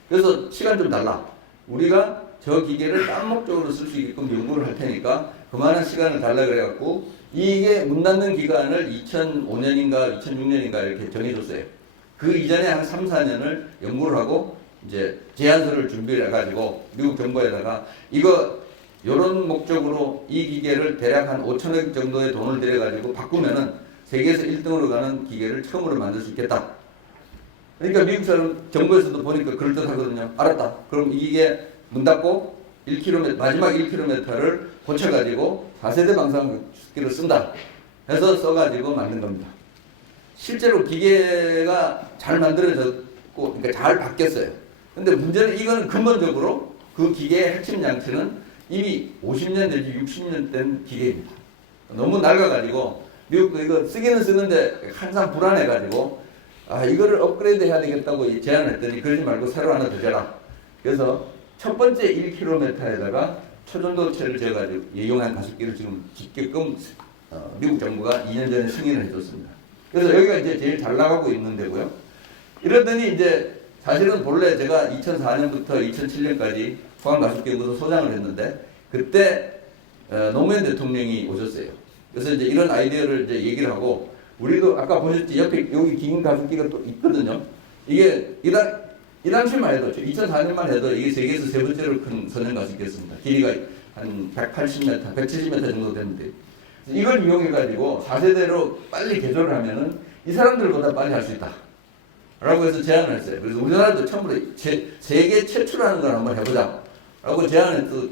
그래서 시간 좀 달라. 우리가 저 기계를 딴 목적으로 쓸 수 있게끔 연구를 할 테니까 그만한 시간을 달라 그래갖고 이게 문 닫는 기간을 2005년인가 2006년인가 이렇게 정해줬어요. 그 이전에 한 3, 4년을 연구를 하고 이제 제안서를 준비를 해가지고 미국 정부에다가 이거 이런 목적으로 이 기계를 대략 한 5천억 정도의 돈을 들여가지고 바꾸면은 세계에서 1등으로 가는 기계를 처음으로 만들 수 있겠다. 그러니까 미국 사람 정부에서도 보니까 그럴듯하거든요. 알았다. 그럼 이 기계 문 닫고 1km, 마지막 1km를 고쳐가지고 4세대 방사능기를 쓴다. 해서 써가지고 만든 겁니다. 실제로 기계가 잘 만들어졌고, 그러니까 잘 바뀌었어요. 근데 문제는 이거는 근본적으로 그 기계의 핵심 장치는 이미 50년 내지 60년 된 기계입니다. 너무 낡아가지고 미국도 이거 쓰기는 쓰는데 항상 불안해가지고 이거를 업그레이드 해야 되겠다고 제안을 했더니 그러지 말고 새로 하나 더 줘라. 그래서 첫 번째 1km에다가 초전도체를 재가지고 이용한 가속기를 지금 짓게끔 미국 정부가 2년 전에 승인을 해줬습니다. 그래서 여기가 이제 제일 잘 나가고 있는 데고요. 이러더니 이제 사실은 본래 제가 2004년부터 2007년까지 포항가속기연구소 소장을 했는데 그때 노무현 대통령이 오셨어요. 그래서 이제 이런 아이디어를 이제 얘기를 하고 우리도 아까 보셨지 옆에 여기 긴 가속기가 또 있거든요. 이게 이 당시만 해도 2004년만 해도 이게 세계에서 세 번째로 큰 선형 가속기였습니다. 길이가 한 180m, 170m 정도 되는데 이걸 이용해가지고 4세대로 빨리 개조를 하면은 이 사람들보다 빨리 할 수 있다. 라고 해서 제안을 했어요. 그래서 우리나라도 처음으로 세계 최초로 하는 걸 한번 해보자. 라고 제안해서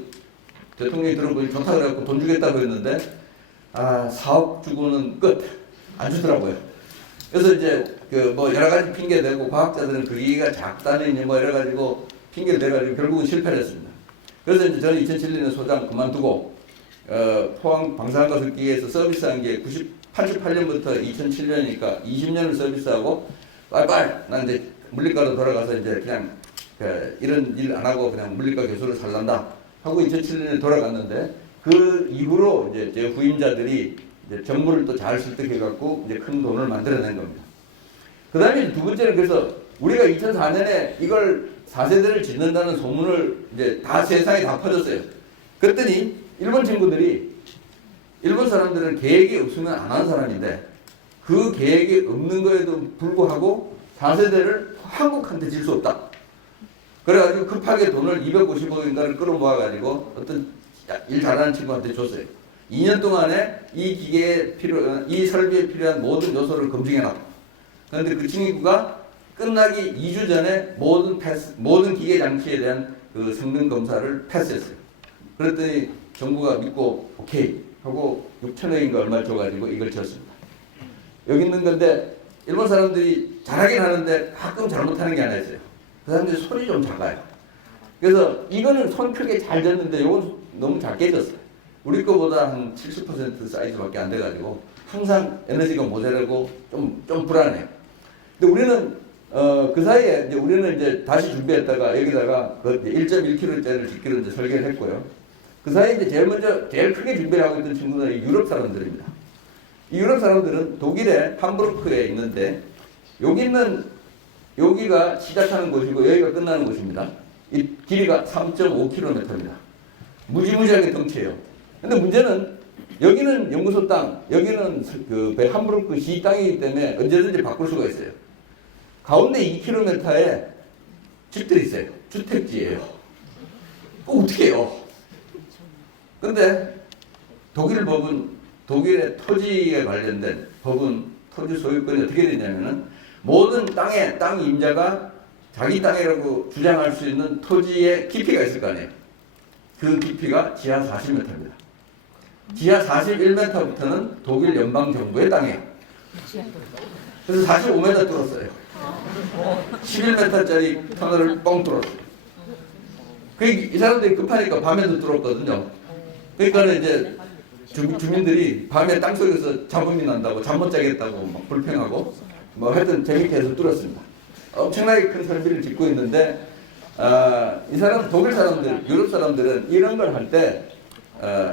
대통령이 들어보니 좋다 그래갖고 돈 주겠다고 했는데, 4억 주고는 끝. 안 주더라고요. 그래서 이제 뭐 여러 가지 핑계 대고 과학자들은 그 기계가 작다느니 뭐 여러 가지고 핑계를 대가지고 결국은 실패를 했습니다. 그래서 이제 저는 2007년에 소장 그만두고, 포항 방사능가속기에서 서비스한 게 88년부터 2007년이니까 20년을 서비스하고 빨리 난 이제 물리과로 돌아가서 이제 그냥 이런 일 안 하고 그냥 물리과 교수를 살란다 하고 2007년에 돌아갔는데 그 이후로 이제 제 후임자들이 이제 정보를 또 잘 설득해 갖고 이제 큰 돈을 만들어낸 겁니다. 그 다음에 두 번째는 그래서 우리가 2004년에 이걸 4세대를 짓는다는 소문을 이제 다 세상에 다 퍼졌어요. 그랬더니 일본 친구들이 일본 사람들은 계획이 없으면 안 하는 사람인데 그 계획이 없는 거에도 불구하고 4세대를 한국한테 질 수 없다. 그래가지고 급하게 돈을 250억인가를 끌어모아가지고 어떤 일 잘하는 친구한테 줬어요. 2년 동안에 이 기계에 이 설비에 필요한 모든 요소를 검증해놨다. 그런데 그 친구가 끝나기 2주 전에 모든 기계 장치에 대한 그 성능 검사를 패스했어요. 그랬더니 정부가 믿고 오케이 하고 6천억인가 얼마 줘가지고 이걸 지었습니다. 여기 있는 건데 일본 사람들이 잘하긴 하는데 가끔 잘못하는 게 하나 있어요. 그 사람들이 손이 좀 작아요. 그래서 이거는 손 크게 잘 졌는데 이건 너무 작게 졌어요. 우리 거보다 한 70% 사이즈밖에 안 돼가지고 항상 에너지가 모자라고 좀 불안해요. 근데 우리는 그 사이에 이제 우리는 이제 다시 준비했다가 여기다가 그 1.1kg짜리를 짓기로 이제 설계를 했고요. 그 사이에 이제 제일 크게 준비를 하고 있던 친구들은 유럽 사람들입니다. 이 유럽 사람들은 독일의 함부르크에 있는데 여기가 시작하는 곳이고 여기가 끝나는 곳입니다. 이 길이가 3.5km입니다. 무지무지하게 덩치예요. 근데 문제는 여기는 연구소 땅, 여기는 그 함부르크 시 땅이기 때문에 언제든지 바꿀 수가 있어요. 가운데 2km에 집들이 있어요. 주택지예요. 어떻게 해요? 근데 독일 법은 독일의 토지에 관련된 법은 토지 소유권이 어떻게 되냐면은 모든 땅 임자가 자기 땅이라고 주장할 수 있는 토지의 깊이가 있을 거 아니에요. 그 깊이가 지하 40m입니다. 지하 41m부터는 독일 연방정부의 땅이에요. 그래서 45m 뚫었어요. 11m짜리 터널을 뻥 뚫었어요. 이 사람들이 급하니까 밤에도 뚫었거든요. 그러니까 이제 주민들이 밤에 땅속에서 잡음이 난다고 잠 못 자겠다고 막 불평하고 뭐 하여튼 재밌게 해서 뚫었습니다. 엄청나게 큰 설비를 짓고 있는데 이 사람 독일 사람들, 유럽 사람들은 이런 걸 할 때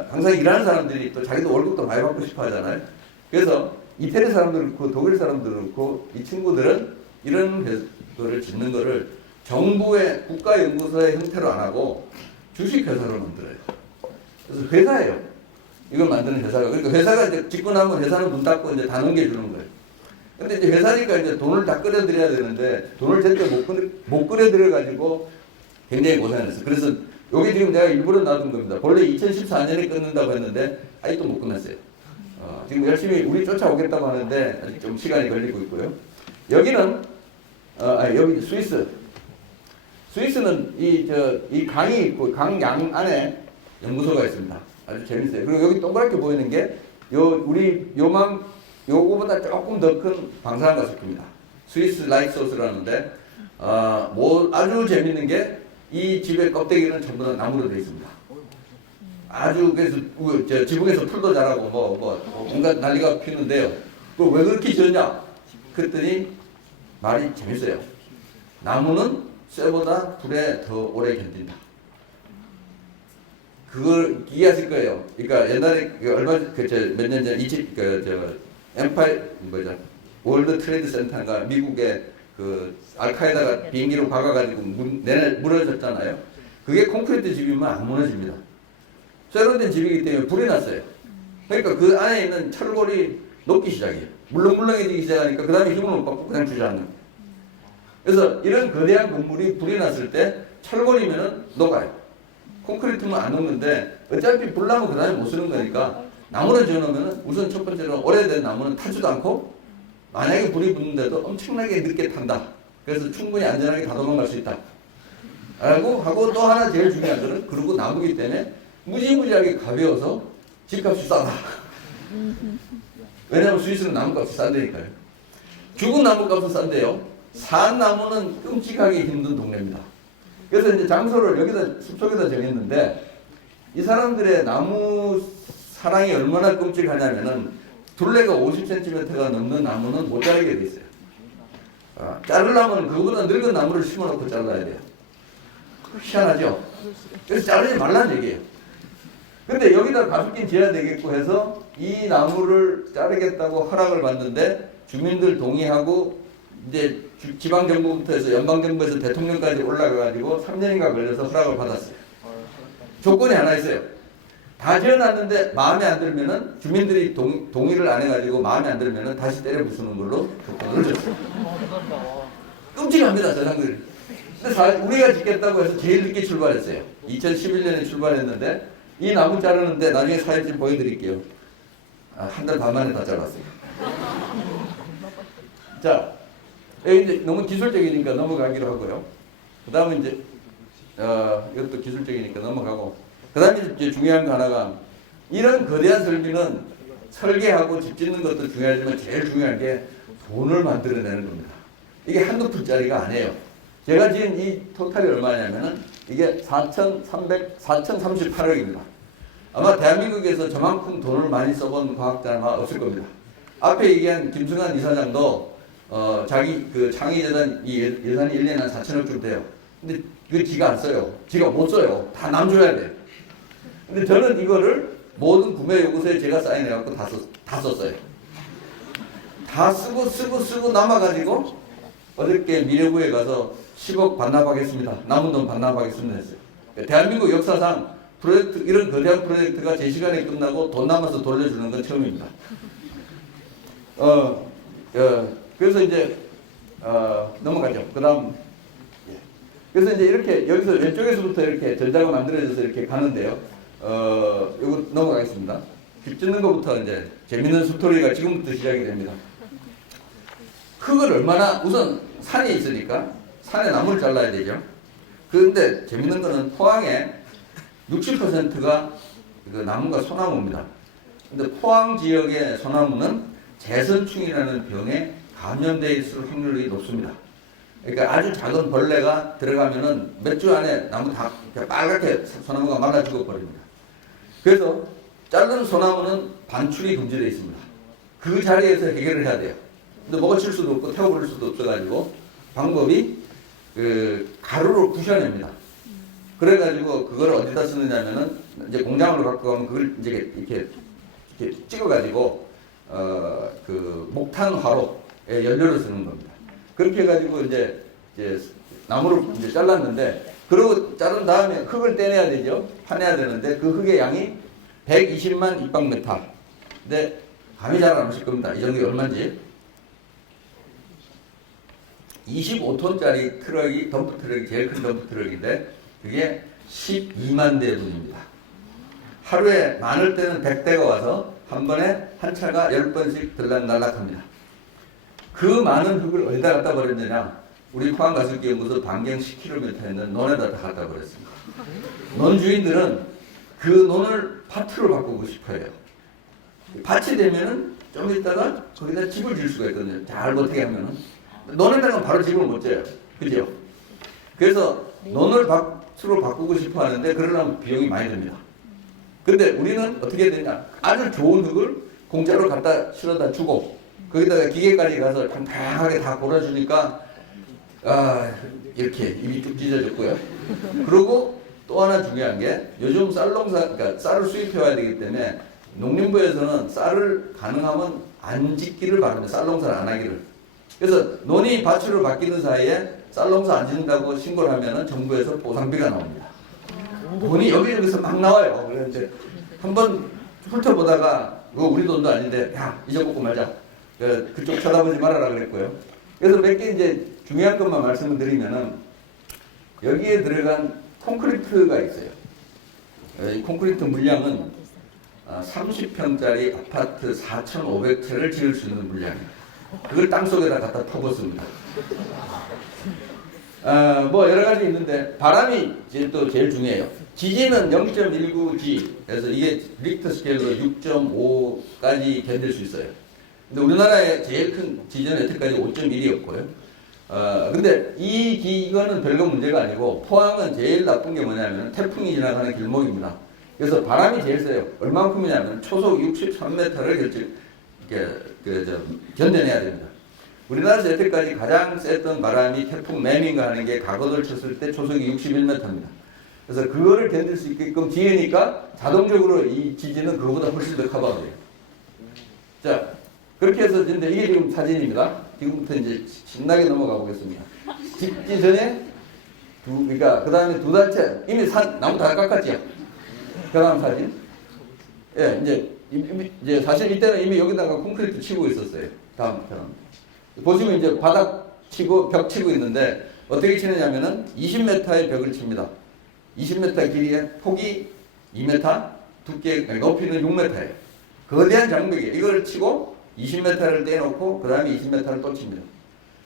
항상 일하는 사람들이 또 자기도 월급도 많이 받고 싶어 하잖아요. 그래서 이태리 사람들 그렇고 독일 사람들 그렇고 이 친구들은 이런 거를 짓는 거를 정부의 국가연구소의 형태로 안 하고 주식회사로 만들어요. 그래서 회사예요. 이걸 만드는 회사가. 그러니까 회사가 이제 짓고 나면 회사는 문 닫고 이제 다 넘겨주는 거예요. 근데 이제 회사니까 이제 돈을 다 끌어들여야 되는데 돈을 제때 못 끌어들여가지고 굉장히 고생했어요. 그래서 여기 지금 내가 일부러 놔둔 겁니다. 원래 2014년에 끊는다고 했는데 아직도 못 끝났어요. 지금 열심히 우리 쫓아오겠다고 하는데 아직 좀 시간이 걸리고 있고요. 여기는 여기 스위스. 스위스는 이 강이 있고 강 양 안에 연구소가 있습니다. 아주 재밌어요. 그리고 여기 동그랗게 보이는 게 요거보다 조금 더 큰 방사능 가속기입니다. 스위스 라이트소스라는데 아주 재밌는 게 이 집의 껍데기는 전부 다 나무로 되어 있습니다. 아주 그래서 지붕에서 풀도 자라고 온갖 난리가 피는데요. 왜 그렇게 지었냐? 그랬더니 말이 재밌어요. 나무는 쇠보다 불에 더 오래 견딘다. 그걸 이해하실 거예요. 그러니까 옛날에 몇 년 전에 엠파이어 월드 트레이드 센터가 미국의 그 알카에다가 비행기로 박아가지고 무너졌잖아요. 그게 콘크리트 집이면 안 무너집니다. 쇠로 된 집이기 때문에 불이 났어요. 그러니까 그 안에 있는 철골이 녹기 시작해요. 물렁물렁해지기 시작하니까 그 다음에 힘을 못 받고 그냥 주저앉는 거예요. 그래서 이런 거대한 건물이 불이 났을 때 철골이면 녹아요. 콘크리트는 안 녹는데 어차피 불 나면 그 다음에 못 쓰는 거니까 나무를 지어놓으면 우선 첫 번째로 오래된 나무는 타지도 않고 만약에 불이 붙는데도 엄청나게 늦게 탄다. 그래서 충분히 안전하게 다 도망갈 수 있다. 하고 또 하나 제일 중요한 거는 그리고 나무기 때문에 무지무지하게 가벼워서 집값이 싸다. 왜냐하면 스위스는 나무값이 싼데니까요. 죽은 나무값은 싼데요. 산 나무는 끔찍하게 힘든 동네입니다. 그래서 이제 장소를 여기다 숲속에다 정했는데 이 사람들의 나무 사랑이 얼마나 끔찍하냐면은 둘레가 50cm가 넘는 나무는 못 자르게 돼 있어요. 자르려면 그거보다 늙은 나무를 심어놓고 잘라야 돼요. 희한하죠? 그래서 자르지 말라는 얘기예요. 근데 여기다 가습기 지어야 되겠고 해서 이 나무를 자르겠다고 허락을 받는데 주민들 동의하고 이제 지방정부부터 해서 연방정부에서 대통령까지 올라가가지고 3년인가 걸려서 허락을 받았어요. 조건이 하나 있어요. 다 지어놨는데 마음에 안 들면은 주민들이 동의를 안 해가지고 마음에 안 들면은 다시 때려 부수는 걸로 조건을 줬어요. 끔찍합니다, 저 사람들이. 근데 우리가 짓겠다고 해서 제일 늦게 출발했어요. 2011년에 출발했는데 이 나무 자르는데 나중에 사진 좀 보여드릴게요. 한 달 반 만에 다 잘랐어요. 자, 이제 너무 기술적이니까 넘어가기로 하고요. 그 다음에 이제 이것도 기술적이니까 넘어가고, 그 다음에 이제 중요한 거 하나가, 이런 거대한 설비는 설계하고 집 짓는 것도 중요하지만 제일 중요한 게 돈을 만들어내는 겁니다. 이게 한두 푼짜리가 아니에요. 제가 지은 이 토탈이 얼마냐면은 이게 4,038억입니다. 아마 대한민국에서 저만큼 돈을 많이 써본 과학자는 아마 없을 겁니다. 앞에 얘기한 김승환 이사장도 자기 그 창의재단 예산이 1년에 한 4천억쯤 돼요. 근데 그 지가 안 써요. 지가 못 써요. 다 남 줘야 돼. 근데 저는 이거를 모든 구매 요구서에 제가 사인해갖고 다 썼어요. 다 쓰고 남아가지고 어저께 미래부에 가서 10억 반납하겠습니다. 남은 돈 반납하겠습니다 했어요. 대한민국 역사상 프로젝트, 이런 거대한 프로젝트가 제 시간에 끝나고 돈 남아서 돌려주는 건 처음입니다. 그래서 이제 넘어가죠. 그 다음, 그래서 이제 이렇게 여기서 왼쪽에서부터 이렇게 전자가 만들어져서 이렇게 가는데요. 이거 넘어가겠습니다. 집 짓는 것부터 이제 재밌는 스토리가 지금부터 시작이 됩니다. 흙을 얼마나, 우선 산에 있으니까 산에 나무를 잘라야 되죠. 그런데 재밌는 거는 포항에 60%가 그 나무가 소나무입니다. 근데 포항 지역의 소나무는 재선충이라는 병에 감염되어 있을 확률이 높습니다. 그러니까 아주 작은 벌레가 들어가면은 몇 주 안에 나무 다 빨갛게 소나무가 말라 죽어버립니다. 그래서 자른 소나무는 반출이 금지되어 있습니다. 그 자리에서 해결을 해야 돼요. 근데 먹어칠 수도 없고 태워버릴 수도 없어가지고 방법이 그 가루로 부셔냅니다. 그래가지고 그걸 어디다 쓰느냐면은 이제 공장으로 갖고 가면 그걸 이제 이렇게 찍어가지고 그 목탄 화로에 연료를 쓰는 겁니다. 그렇게 해가지고 이제 나무를 이제 잘랐는데, 그러고 자른 다음에 흙을 떼내야 되죠. 파내야 되는데 그 흙의 양이 120만 입방메타. 근데 감이 잘 안 오실 겁니다. 이 정도 얼마인지. 25톤짜리 트럭이, 덤프 트럭이 제일 큰 덤프 트럭인데 그게 12만 대분입니다. 하루에 많을 때는 100대가 와서 한 번에 한 차가 10번씩 들락날락합니다. 그 많은 흙을 어디다 갖다 버렸느냐? 우리 포항가습기연구소 반경 10km 있는 논에다 다 갖다 버렸습니다. 논 주인들은 그 논을 밭으로 바꾸고 싶어요. 밭이 되면은 좀 있다가 거기다 집을 질 수가 있거든요. 잘 어떻게 하면은. 논에다가 바로 집을 못 져요. 그죠? 그래서 논을 밭으로 바꾸고 싶어 하는데 그러려면 비용이 많이 듭니다. 근데 우리는 어떻게 해야 되냐? 아주 좋은 흙을 공짜로 갖다 실어다 주고 거기다가 기계까지 가서 평평하게 다 골아주니까 이렇게 입이 쭉 찢어졌고요. 그리고 또 하나 중요한 게 요즘 그러니까 쌀을 수입해와야 되기 때문에 농림부에서는 쌀을 가능하면 안 짓기를 바랍니다. 쌀 농사를 안 하기를. 그래서 논이 밭으로 바뀌는 사이에 쌀 농사 안 짓는다고 신고를 하면은 정부에서 보상비가 나옵니다. 돈이 여기저기서 막 나와요. 그래서 이제 한번 훑어보다가 그거 우리 돈도 아닌데 야 잊어먹고 말자. 그쪽 쳐다보지 말아라 그랬고요. 그래서 몇 개 이제 중요한 것만 말씀을 드리면은 여기에 들어간 콘크리트가 있어요. 이 콘크리트 물량은 30평짜리 아파트 4,500채를 지을 수 있는 물량이에요. 그걸 땅속에다 갖다 퍼붓습니다. 뭐 여러 가지 있는데 바람이 또 제일 중요해요. 지진은 0.19G, 그래서 이게 리크터 스케일로 6.5까지 견딜 수 있어요. 근데 우리나라의 제일 큰 지진은 여태까지 5.1이었고요. 근데 이거는 별거 문제가 아니고 포항은 제일 나쁜 게 뭐냐면 태풍이 지나가는 길목입니다. 그래서 바람이 제일 세요. 얼마큼이냐면 초속 63m를 견뎌내야 됩니다. 우리나라에서 여태까지 가장 셌던 바람이 태풍 매민가 하는 게 가거도를 쳤을 때 초속이 61m입니다. 그래서 그거를 견딜 수 있게끔 지으니까 자동적으로 이 지진은 그거보다 훨씬 더 커버돼요. 자, 그렇게 해서 근데 이게 지금 사진입니다. 지금부터 이제 신나게 넘어가 보겠습니다. 짓기 전에 그러니까 그 다음에 2달째 이미 나무 다 깎았지요. 그 다음 사진. 예, 이제 사실 이때는 이미 여기다가 콘크리트 치고 있었어요. 다음처럼. 보시면 이제 바닥 치고 벽 치고 있는데 어떻게 치느냐면은 20m의 벽을 칩니다. 20m 길이에 폭이 2m, 두께, 높이는 6m예요. 거대한 장벽이에요. 이걸 치고 20m를 떼놓고 그 다음에 20m를 또 칩니다.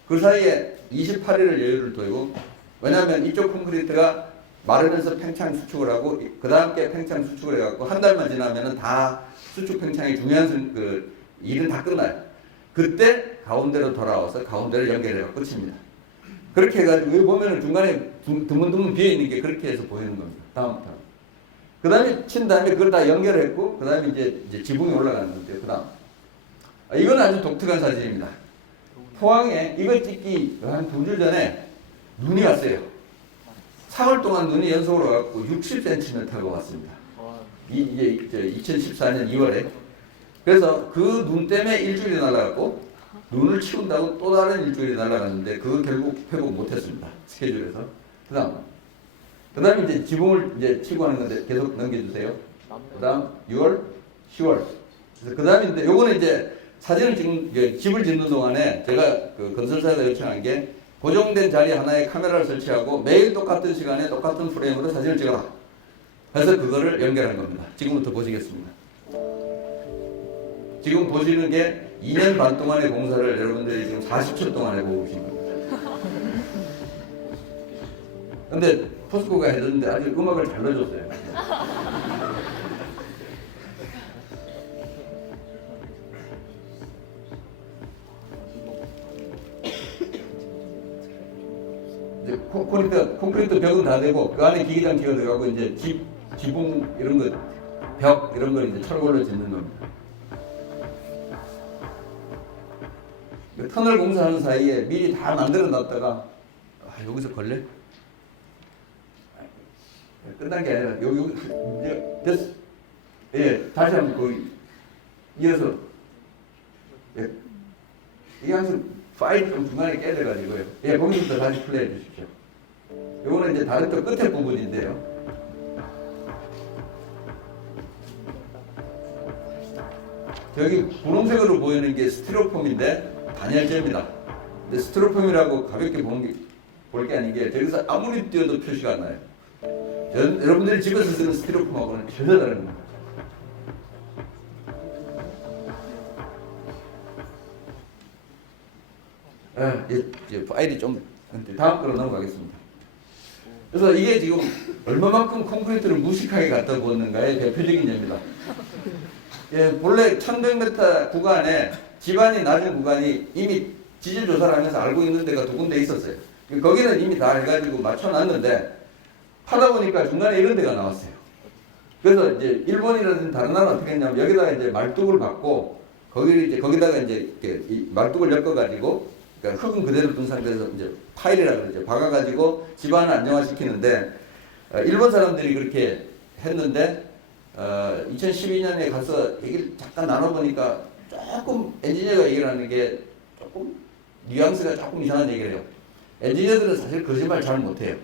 그 사이에 28일을 여유를 두고 왜냐하면 이쪽 콘크리트가 마르면서 팽창 수축을 하고 그 다음 게 팽창 수축을 해갖고 한 달만 지나면은 다 수축 팽창이 중요한 일은 다 끝나요. 그때 가운데로 돌아와서 가운데를 연결해서 끝입니다. 그렇게 해가지고 여기 보면은 중간에 드문드문 비어있는 게 그렇게 해서 보이는 겁니다. 다음부터. 그 다음에 친 다음에 그걸 다 연결했고 그 다음에 이제 지붕이 올라가는 건데요. 그 다음. 이건 아주 독특한 사진입니다. 포항에 이거 찍기 한 2주 전에 눈이 왔어요. 3월 동안 눈이 연속으로 와갖고 60cm가 왔습니다. 이게 2014년 2월에. 그래서 그 눈 때문에 일주일이 날아갔고 눈을 치운다고 또 다른 일주일이 날아갔는데 그거 결국 회복 못했습니다. 스케줄에서. 그 다음에 이제 지붕을 이제 치고 하는 건데 계속 넘겨주세요. 그 다음 6월, 10월. 그 다음에 요거는 이제 사진을 찍는, 집을 짓는 동안에 제가 그 건설사에다 요청한 게 고정된 자리 하나에 카메라를 설치하고 매일 똑같은 시간에 똑같은 프레임으로 사진을 찍어라. 그래서 그거를 연결한 겁니다. 지금부터 보시겠습니다. 지금 보시는 게 2년 반 동안의 공사를 여러분들이 지금 40초 동안 해보고 계신 겁니다. 근데 포스코가 해줬는데 아주 음악을 잘 넣어줬어요. 이제 콘크리트 벽은 다 되고 그 안에 기계장 기어 들어가고 이제 지붕 이런 거, 벽 이런 걸 이제 철골로 짓는 겁니다. 터널 공사하는 사이에 미리 다 만들어 놨다가 여기서 걸래? 끝난 게 아니라 여기 됐어. 예, 다시 한번 이어서 예, 이게 항상 파일 좀 중간에 깨야 돼가지고요. 예, 거기부터 다시 플레이해 주십시오. 요거는 이제 다른 쪽 끝에 부분인데요. 여기 분홍색으로 보이는 게 스티로폼인데 단열재입니다. 근데 스티로폼이라고 가볍게 볼 게 아닌 게 저기서 아무리 띄워도 표시가 안 나요. 여러분들이 집에서 쓰는 스티로폼하고는 전혀 다른 겁니다. 이제 파일이 좀 다음 거로 넘어가겠습니다. 그래서 이게 지금 얼마만큼 콘크리트를 무식하게 갖다 부었는가의 대표적인 예입니다. 예, 본래 1100m 구간에 지반이 낮은 구간이 이미 지질 조사를 하면서 알고 있는 데가 2군데 있었어요. 거기는 이미 다 해가지고 맞춰놨는데 하다 보니까 중간에 이런 데가 나왔어요. 그래서 이제 일본이라든지 다른 나라는 어떻게 했냐면 여기다가 이제 말뚝을 박고 거기다가 이제 이 말뚝을 엮어가지고 그러니까 흙은 그대로 둔 상태에서 이제 파일이라 그러죠. 박아가지고 지반을 안정화시키는데 일본 사람들이 그렇게 했는데 2012년에 가서 얘기를 잠깐 나눠보니까 조금 엔지니어가 얘기를 하는 게 조금 뉘앙스가 조금 이상한 얘기를 해요. 엔지니어들은 사실 거짓말 잘 못해요.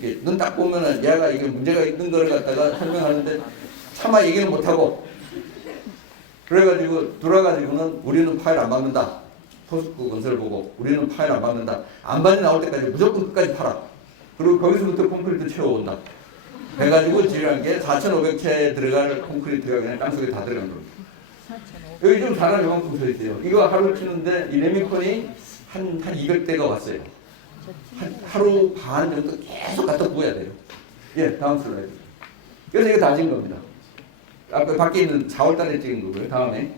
이렇게 눈 딱 보면은 얘가 이게 문제가 있는 걸 갖다가 설명하는데 차마 얘기를 못하고 그래가지고 돌아가지고는 우리는 파일 안 박는다. 포스코 건설 보고 우리는 파일 안 박는다. 안반이 나올 때까지 무조건 끝까지 팔아. 그리고 거기서부터 콘크리트 채워온다. 해가지고 지어한 게 4,500채 들어갈 콘크리트가 그냥 땅속에 다 들어간 겁니다. 여기 좀 사람이 이만큼 서 있어요. 이거 하루 치는데 이 레미콘이 한 200대가 왔어요. 하루 반 정도 계속 갖다 부어야 돼요. 예, 다음 슬라이드. 그래서 이거 다 찍은 겁니다. 아까 밖에 있는 4월 달에 찍은 거고요. 다음에.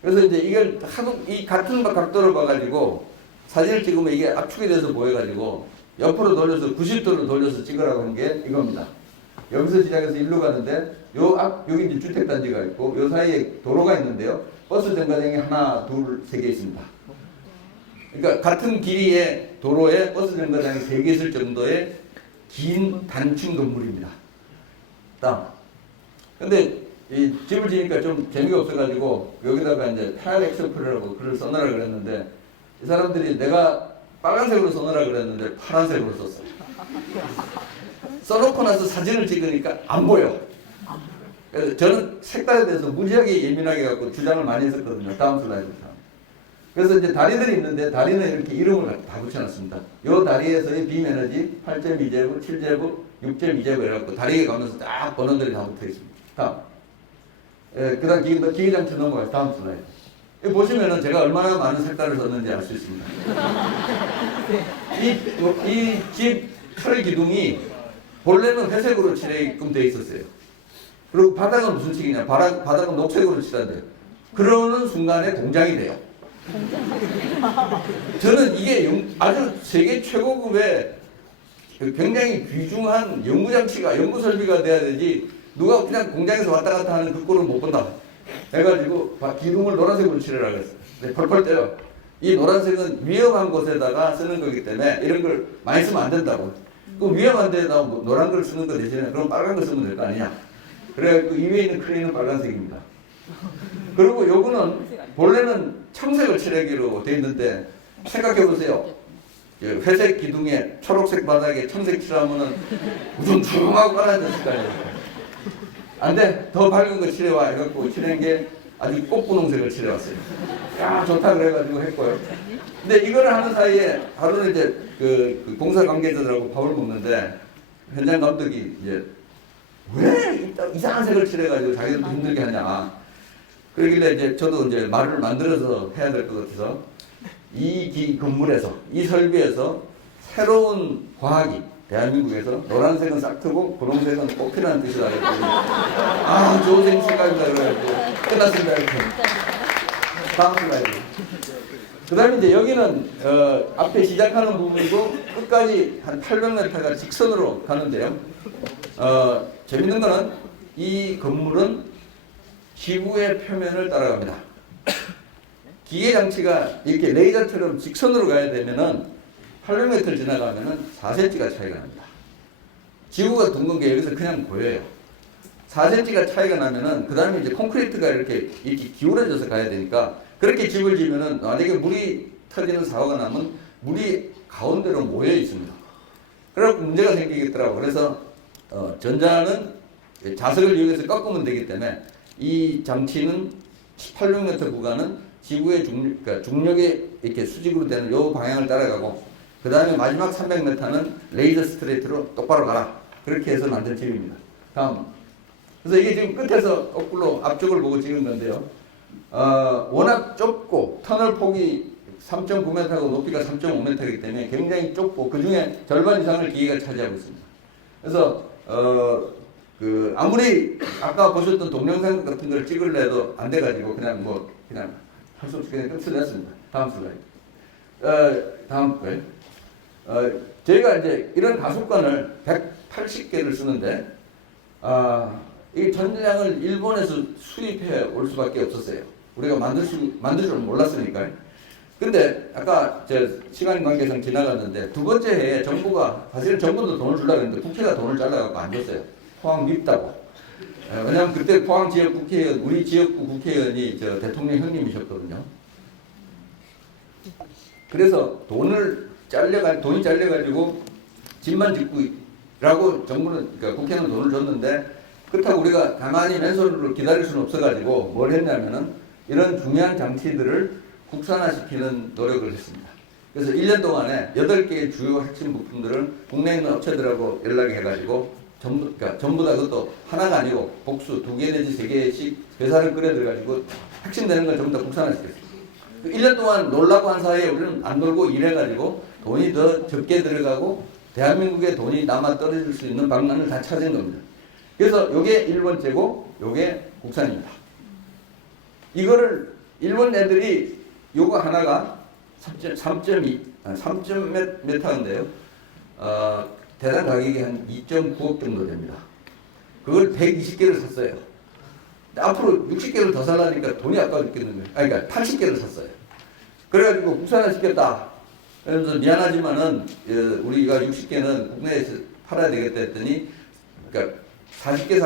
그래서 이제 이걸 하도 이 같은 각도로 봐가지고 사진을 찍으면 이게 압축이 돼서 보여가지고 옆으로 돌려서 90도로 돌려서 찍으라고 한 게 이겁니다. 여기서 시작해서 일로 가는데 여기 이제 주택단지가 있고 요 사이에 도로가 있는데요. 버스 정거장이 하나, 둘, 3개 있습니다. 그러니까 같은 길이의 도로에 버스 정거장이 3개 있을 정도의 긴 단층 건물입니다. 다음. 근데 이 집을 지니까 좀 재미가 없어가지고 여기다가 이제 타일 엑스플로라고 글을 써놔라 그랬는데 이 사람들이 내가 빨간색으로 써놓으라 그랬는데 파란색으로 썼어요. 써놓고 나서 사진을 찍으니까 안 보여. 그래서 저는 색깔에 대해서 무지하게 예민하게 갖고 주장을 많이 했었거든요. 다음 슬라이드부터. 그래서 이제 다리들이 있는데 다리는 이렇게 이름을 다 붙여놨습니다. 요 다리에서의 비면에지 8.2제곱, 7제곱, 6.2제곱 이래갖고 다리에 가면서 딱 번호들이 다 붙어 있습니다. 다음. 그 다음 기계장치 넘어가요. 다음 슬라이드. 여기 보시면은 제가 얼마나 많은 색깔을 썼는지 알 수 있습니다. 이 집 철 기둥이 본래는 회색으로 칠해게끔 되어 있었어요. 그리고 바닥은 무슨 칠이냐? 바닥은 녹색으로 칠한대요. 그러는 순간에 공장이 돼요. 저는 이게 아주 세계 최고급의 굉장히 귀중한 연구장치가, 연구설비가 돼야 되지, 누가 그냥 공장에서 왔다 갔다 하는 그 꼴을 못 본다. 해가지고 기둥을 노란색으로 칠해라 그랬어요. 네, 펄펄 때려. 이 노란색은 위험한 곳에다가 쓰는 거기 때문에 이런 걸 많이 쓰면 안 된다고. 그 위험한 데에다 노란 걸 쓰는 거 대신에 그럼 빨간 걸 쓰면 될 거 아니냐. 그래갖고 이 위에 있는 크레인은 빨간색입니다. 그리고 요거는 본래는 청색을 칠하기로 돼 있는데 생각해 보세요. 회색 기둥에 초록색 바닥에 청색 칠하면은 무슨 조용하고 깔아졌을 거 아니에요. 안 돼. 더 밝은 거 칠해와. 해갖고 칠한 게 아주 꽃분홍색을 칠해왔어요. 야, 좋다. 그래가지고 했고요. 근데 이거를 하는 사이에 하루는 이제 그 공사 관계자들하고 밥을 먹는데 현장 감독이 이제 왜 이상한 색을 칠해가지고 자기들도 힘들게 하냐. 그러길래 이제 저도 이제 말을 만들어서 해야 될 것 같아서 이 건물에서, 이 설비에서 새로운 과학이 대한민국에서 노란색은 싹트고 분홍색은 꼭 필요한 뜻이다. 아, 좋은 생각입니다. 그래가지고 끝났습니다. 이렇게. 다음 슬라이드. 그 다음에 이제 여기는 앞에 시작하는 부분이고 끝까지 한 800m가 직선으로 가는데요. 재밌는 거는 이 건물은 지구의 표면을 따라갑니다. 기계 장치가 이렇게 레이저처럼 직선으로 가야 되면은 800m 지나가면은 4cm가 차이가 납니다. 지구가 둥근 게 여기서 그냥 보여요. 4cm가 차이가 나면은 그 다음에 이제 콘크리트가 이렇게 기울어져서 가야 되니까 그렇게 집을 지면은 만약에 물이 터지는 사고가 나면 물이 가운데로 모여 있습니다. 그래갖고 문제가 생기겠더라고. 그래서 전자는 자석을 이용해서 꺾으면 되기 때문에 이 장치는 800m 구간은 지구의 그러니까 중력이 이렇게 수직으로 되는 요 방향을 따라가고 그 다음에 마지막 300m는 레이저 스트레이트로 똑바로 가라. 그렇게 해서 만든 집입니다. 다음. 그래서 이게 지금 끝에서 거꾸로 앞쪽을 보고 찍은 건데요. 워낙 좁고 터널 폭이 3.9m고 높이가 3.5m이기 때문에 굉장히 좁고 그 중에 절반 이상을 기계가 차지하고 있습니다. 그래서 아무리 아까 보셨던 동영상 같은 걸 찍으려도 안 돼가지고 그냥 할 수 없이 그냥 끝을 냈습니다. 다음 슬라이드. 다음 거예요. 저희가 이제 이런 가속관을 180개를 쓰는데 이 전량을 일본에서 수입해 올 수밖에 없었어요. 우리가 만들 줄 몰랐으니까요. 근데 아까 시간 관계상 지나갔는데 두 번째 해에 정부가 사실은 정부도 돈을 주려고 했는데 국회가 돈을 잘라갖고 안 줬어요. 포항 밉다고. 왜냐하면 그때 포항 지역 국회의원, 우리 지역구 국회의원이 대통령 형님이셨거든요. 그래서 돈이 잘려가지고 집만 짓고라고 정부는, 그러니까 국회는 돈을 줬는데 그렇다고 우리가 가만히 맨손으로 기다릴 수는 없어가지고 뭘 했냐면은 이런 중요한 장치들을 국산화시키는 노력을 했습니다. 그래서 1년 동안에 8개의 주요 핵심 부품들을 국내에 있는 업체들하고 연락해가지고 전부 다 그것도 하나가 아니고 복수 2개 내지 3개씩 회사를 끌어들여가지고 핵심되는 걸 전부 다 국산화시켰습니다. 1년 동안 놀라고 한 사이에 우리는 안 놀고 일해가지고 돈이 더 적게 들어가고 대한민국에 돈이 남아 떨어질 수 있는 방안을 다 찾은 겁니다. 그래서 요게 1번째고 요게 국산입니다. 이거를 일본 애들이 요거 하나가 3.m인데요. 대당 가격이 한 2.9억 정도 됩니다. 그걸 120개를 샀어요. 앞으로 60개를 더 살라니까 돈이 아까워 죽겠는 거예요. 그러니까 80개를 샀어요. 그래가지고 국산화 시켰다. 그래서 미안하지만은 우리가 60개는 국내에서 팔아야 되겠다 했더니 그러니까 40개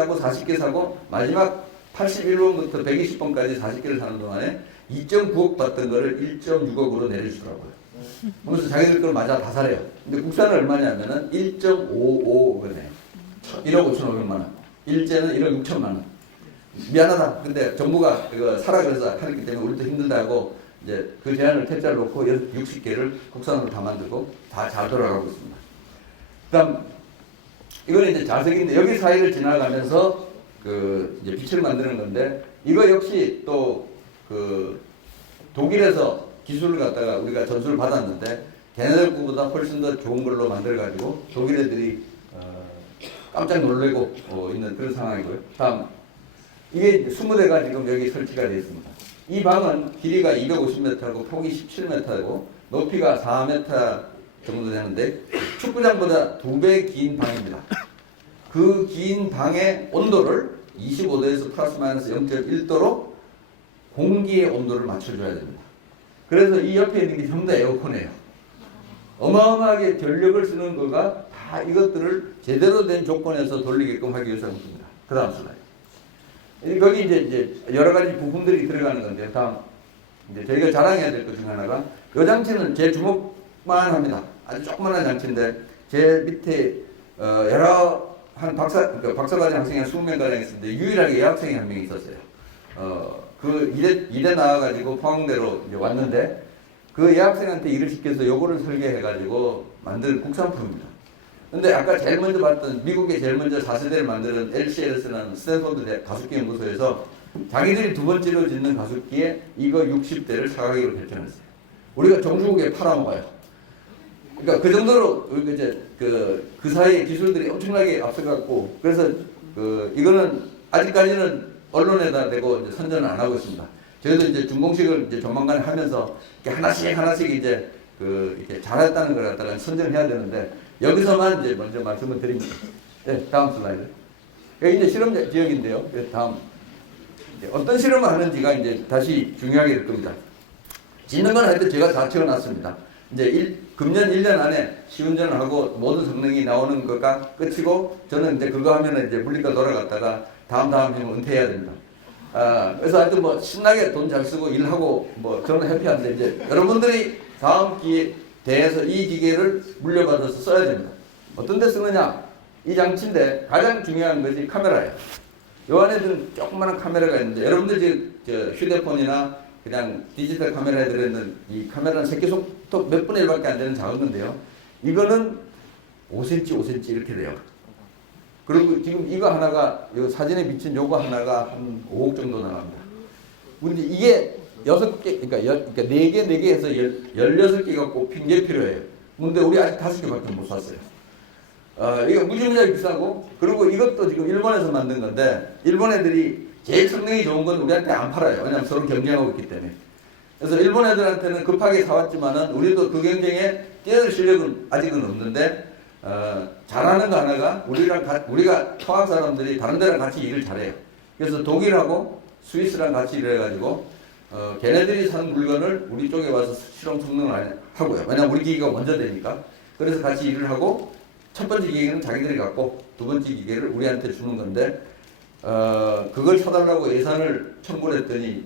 사고 마지막 81번부터 120번까지 40개를 사는 동안에 2.9억 받던 거를 1.6억으로 내려주더라고요. 그래서 자기들 걸 맞아 다 사래요. 근데 국산은 얼마냐면은 1.55억이네요. 1억 5,500만 원. 일제는 1억 6천만 원. 미안하다. 근데 정부가 이거 사라 그래서 하기 때문에 우리도 힘들다고 이제 그 제안을 퇴짜를 놓고 60개를 국산으로 다 만들고 다 잘 돌아가고 있습니다. 그다음 이거는 이제 자석인데 여기 사이를 지나가면서 그 이제 빛을 만드는 건데 이거 역시 또 그 독일에서 기술을 갖다가 우리가 전수를 받았는데 걔네들 거보다 훨씬 더 좋은 걸로 만들어 가지고 독일 애들이 깜짝 놀래고 있는 그런 상황이고요. 다음 이게 20대가 지금 여기 설치가 되어 있습니다. 이 방은 길이가 250m고 폭이 17m고 높이가 4m 정도 되는데 축구장보다 2배 긴 방입니다. 그 긴 방의 온도를 25도에서 플러스 마이너스 0.1도로 공기의 온도를 맞춰줘야 됩니다. 그래서 이 옆에 있는 게 전부 다 에어컨이에요. 어마어마하게 전력을 쓰는 거가 다 이것들을 제대로 된 조건에서 돌리게끔 하기 위해서 합니다. 그 다음 슬라이드. 거기 이제 여러 가지 부품들이 들어가는 건데, 다음 이제 저희가 자랑해야 될 것 중 하나가 이 장치는 제 주먹만 합니다. 아주 조그만한 장치인데 제 밑에 여러 한 박사과정 학생이 한 20명 가량 있었는데 유일하게 여학생이 한 명 있었어요. 그 이대 나와가지고 포항대로 이제 왔는데 그 여학생한테 일을 시켜서 요거를 설계해가지고 만든 국산품입니다. 근데 아까 제일 먼저 봤던 미국에 제일 먼저 4세대를 만드는 LCLS라는 스탠포드 가습기 연구소에서 자기들이 두 번째로 짓는 가습기에 이거 60대를 사가기로 결정했어요. 우리가 정주국에 팔아먹어요. 그러니까 그 정도로 이제 그 사이에 기술들이 엄청나게 앞서갔고 그래서 이거는 아직까지는 언론에다 대고 이제 선전을 안 하고 있습니다. 저희도 이제 준공식을 이제 조만간 하면서 이렇게 하나씩 이제 이렇게 잘했다는 걸 갖다가 선전해야 되는데 여기서만 이제 먼저 말씀을 드립니다. 네, 다음 슬라이드. 여기 이제 실험 지역인데요. 다음 어떤 실험을 하는지가 이제 다시 중요하게 될 겁니다. 짓는 건 하여튼 제가 다 채워놨습니다. 이제 금년 1년 안에 시운전을 하고 모든 성능이 나오는 거가 끝이고 저는 이제 그거 하면은 이제 물리과 돌아갔다가 다음 해면 은퇴해야 됩니다. 그래서 하여튼 뭐 신나게 돈 잘 쓰고 일하고 뭐 저는 해피한데 이제 여러분들이 다음 대에서 이 기계를 물려받아서 써야 됩니다. 어떤 데 쓰느냐? 이 장치인데 가장 중요한 것이 카메라예요. 요 안에는 조그마한 카메라가 있는데 여러분들 지금 휴대폰이나 그냥 디지털 카메라에 들어있는 이 카메라는 새끼손톱 몇 분의 1밖에 안 되는 작은 건데요. 이거는 5cm 이렇게 돼요. 그리고 지금 이거 하나가 이 사진에 비친 요거 하나가 한 5억 정도 나갑니다. 근데 이게 6개, 그러니까 4개 해서 16개가 꼽힌 게 필요해요. 근데 우리 아직 5개밖에 못 샀어요. 이거 무지무지하게 비싸고, 그리고 이것도 지금 일본에서 만든 건데, 일본 애들이 제일 성능이 좋은 건 우리한테 안 팔아요. 왜냐면 서로 경쟁하고 있기 때문에. 그래서 일본 애들한테는 급하게 사왔지만은, 우리도 그 경쟁에 뛰어들 실력은 아직은 없는데, 잘하는 거 하나가, 우리가 토학 사람들이 다른 데랑 같이 일을 잘해요. 그래서 독일하고 스위스랑 같이 일을 해가지고, 걔네들이 사는 물건을 우리 쪽에 와서 실험 성능을 하고요. 왜냐면 우리 기계가 먼저 되니까. 그래서 같이 일을 하고, 첫 번째 기계는 자기들이 갖고 두 번째 기계를 우리한테 주는 건데 그걸 사달라고 예산을 청구를 했더니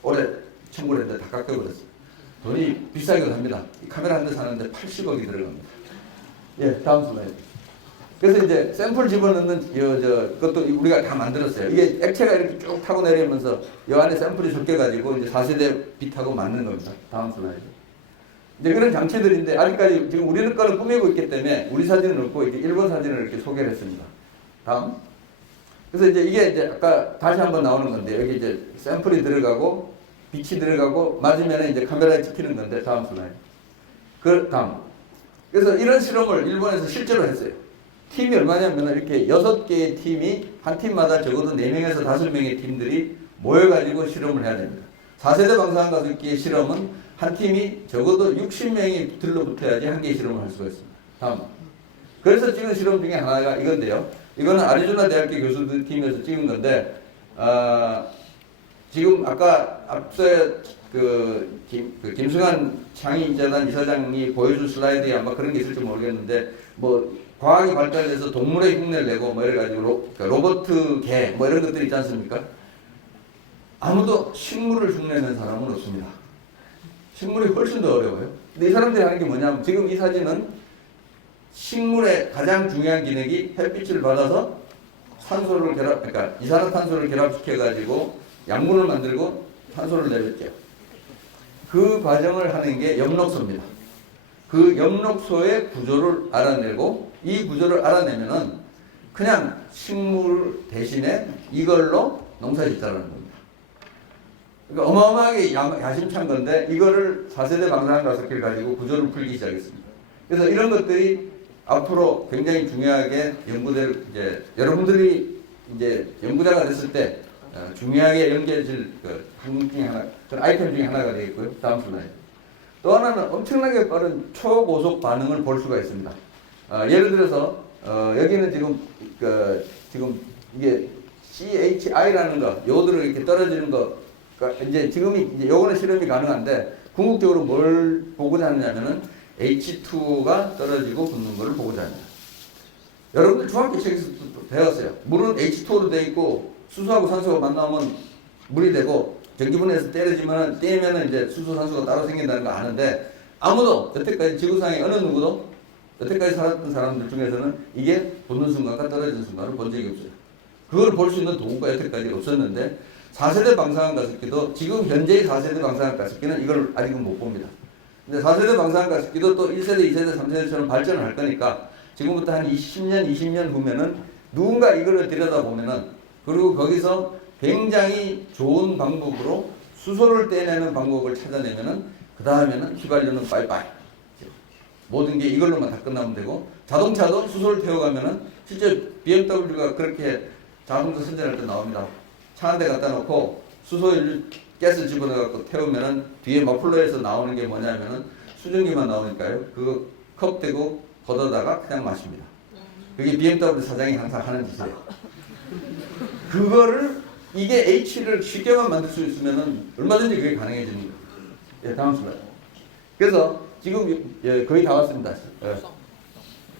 올해 청구를 했는데 다 깎여버렸어요. 돈이 비싸기도 합니다. 카메라 한 대 사는데 80억이 들어갑니다. 예, 다음 슬라이드. 그래서 이제 샘플 집어넣는 그것도 우리가 다 만들었어요. 이게 액체가 이렇게 쭉 타고 내리면서 이 안에 샘플이 섞여가지고 이제 4세대 빛하고 맞는 겁니다. 다음 슬라이드. 이제 그런 장치들인데 아직까지 지금 우리는 거를 꾸미고 있기 때문에 우리 사진은 없고 이제 일본 사진을 이렇게 소개를 했습니다. 다음. 그래서 이게 아까 다시 한번 나오는 건데 여기 이제 샘플이 들어가고 빛이 들어가고 맞으면 이제 카메라에 찍히는 건데 다음 슬라이드. 다음. 그래서 이런 실험을 일본에서 실제로 했어요. 팀이 얼마냐면 이렇게 6개의 팀이 한 팀마다 적어도 4명에서 5명의 팀들이 모여가지고 실험을 해야 됩니다. 4세대 방사능 가습기의 실험은 한 팀이 적어도 60명이 들러붙어야지 한 개의 실험을 할 수가 있습니다. 다음. 그래서 찍은 실험 중에 하나가 이건데요. 이거는 아리조나 대학교 교수들 팀에서 찍은 건데, 지금 아까 앞서에 김승환 창의재단 이사장이 보여준 슬라이드에 아마 그런 게 있을지 모르겠는데, 뭐, 과학이 발달돼서 동물의 흉내를 내고, 뭐, 이래가지고 로버트 개, 뭐, 이런 것들이 있지 않습니까? 아무도 식물을 흉내낸 사람은 없습니다. 식물이 훨씬 더 어려워요. 근데 이 사람들이 하는 게 뭐냐면 지금 이 사진은 식물의 가장 중요한 기능이 햇빛을 받아서 산소를 그러니까 이산화탄소를 결합시켜 가지고 양분을 만들고 산소를 내뱉죠. 그 과정을 하는 게 엽록소입니다. 그 엽록소의 구조를 알아내고 이 구조를 알아내면은 그냥 식물 대신에 이걸로 농사 짓자라는 겁니다. 그러니까 어마어마하게 야심찬 건데 이거를 4세대 방사능 가속기를 가지고 구조를 풀기 시작했습니다. 그래서 이런 것들이 앞으로 굉장히 중요하게 연구될 이제 여러분들이 이제 연구자가 됐을 때 중요하게 연결될 그 항목 중에 하나, 그 아이템 중에 하나가 되겠고요. 다음 슬라이드. 또 하나는 엄청나게 빠른 초고속 반응을 볼 수가 있습니다. 예를 들어서 여기는 지금 이게 CHI라는 거, 요들을 이렇게 떨어지는 거, 그러니까 이제 요거는 실험이 가능한데 궁극적으로 뭘 보고자 하느냐면은 H2가 떨어지고 붙는 것을 보고자 합니다. 여러분들 중학교 책에서 배웠어요. 물은 H2로 되어 있고 수소하고 산소가 만나면 물이 되고 전기분해에서 떼면은 이제 수소, 산소가 따로 생긴다는 거 아는데 아무도 여태까지 지구상에 어느 누구도 여태까지 살았던 사람들 중에서는 이게 붙는 순간과 떨어지는 순간을 본 적이 없어요. 그걸 볼 수 있는 도구가 여태까지 없었는데 4세대 방사능 가습기도 지금 현재의 4세대 방사능 가습기는 이걸 아직은 못 봅니다. 근데 4세대 방사능 가습기도 또 1세대, 2세대, 3세대처럼 발전을 할 거니까 지금부터 한 20년 후면은 누군가 이걸 들여다보면은 그리고 거기서 굉장히 좋은 방법으로 수소를 떼내는 방법을 찾아내면은 그 다음에는 휘발유는 빠이빠이. 모든 게 이걸로만 다 끝나면 되고 자동차도 수소를 태워가면은 실제 BMW가 그렇게 자동차 선전할 때 나옵니다. 차 한 대 갖다 놓고 수소를 가스 집어넣어갖고 태우면은 뒤에 머플러에서 나오는 게 뭐냐면은 수증기만 나오니까요. 그거 컵 대고 걷어다가 그냥 마십니다. 그게 BMW 사장이 항상 하는 짓이에요. 그거를 이게 H를 쉽게만 만들 수 있으면은 얼마든지 그게 가능해지는 거예요. 예, 다음 슬라이드. 그래서 지금 거의 다 왔습니다.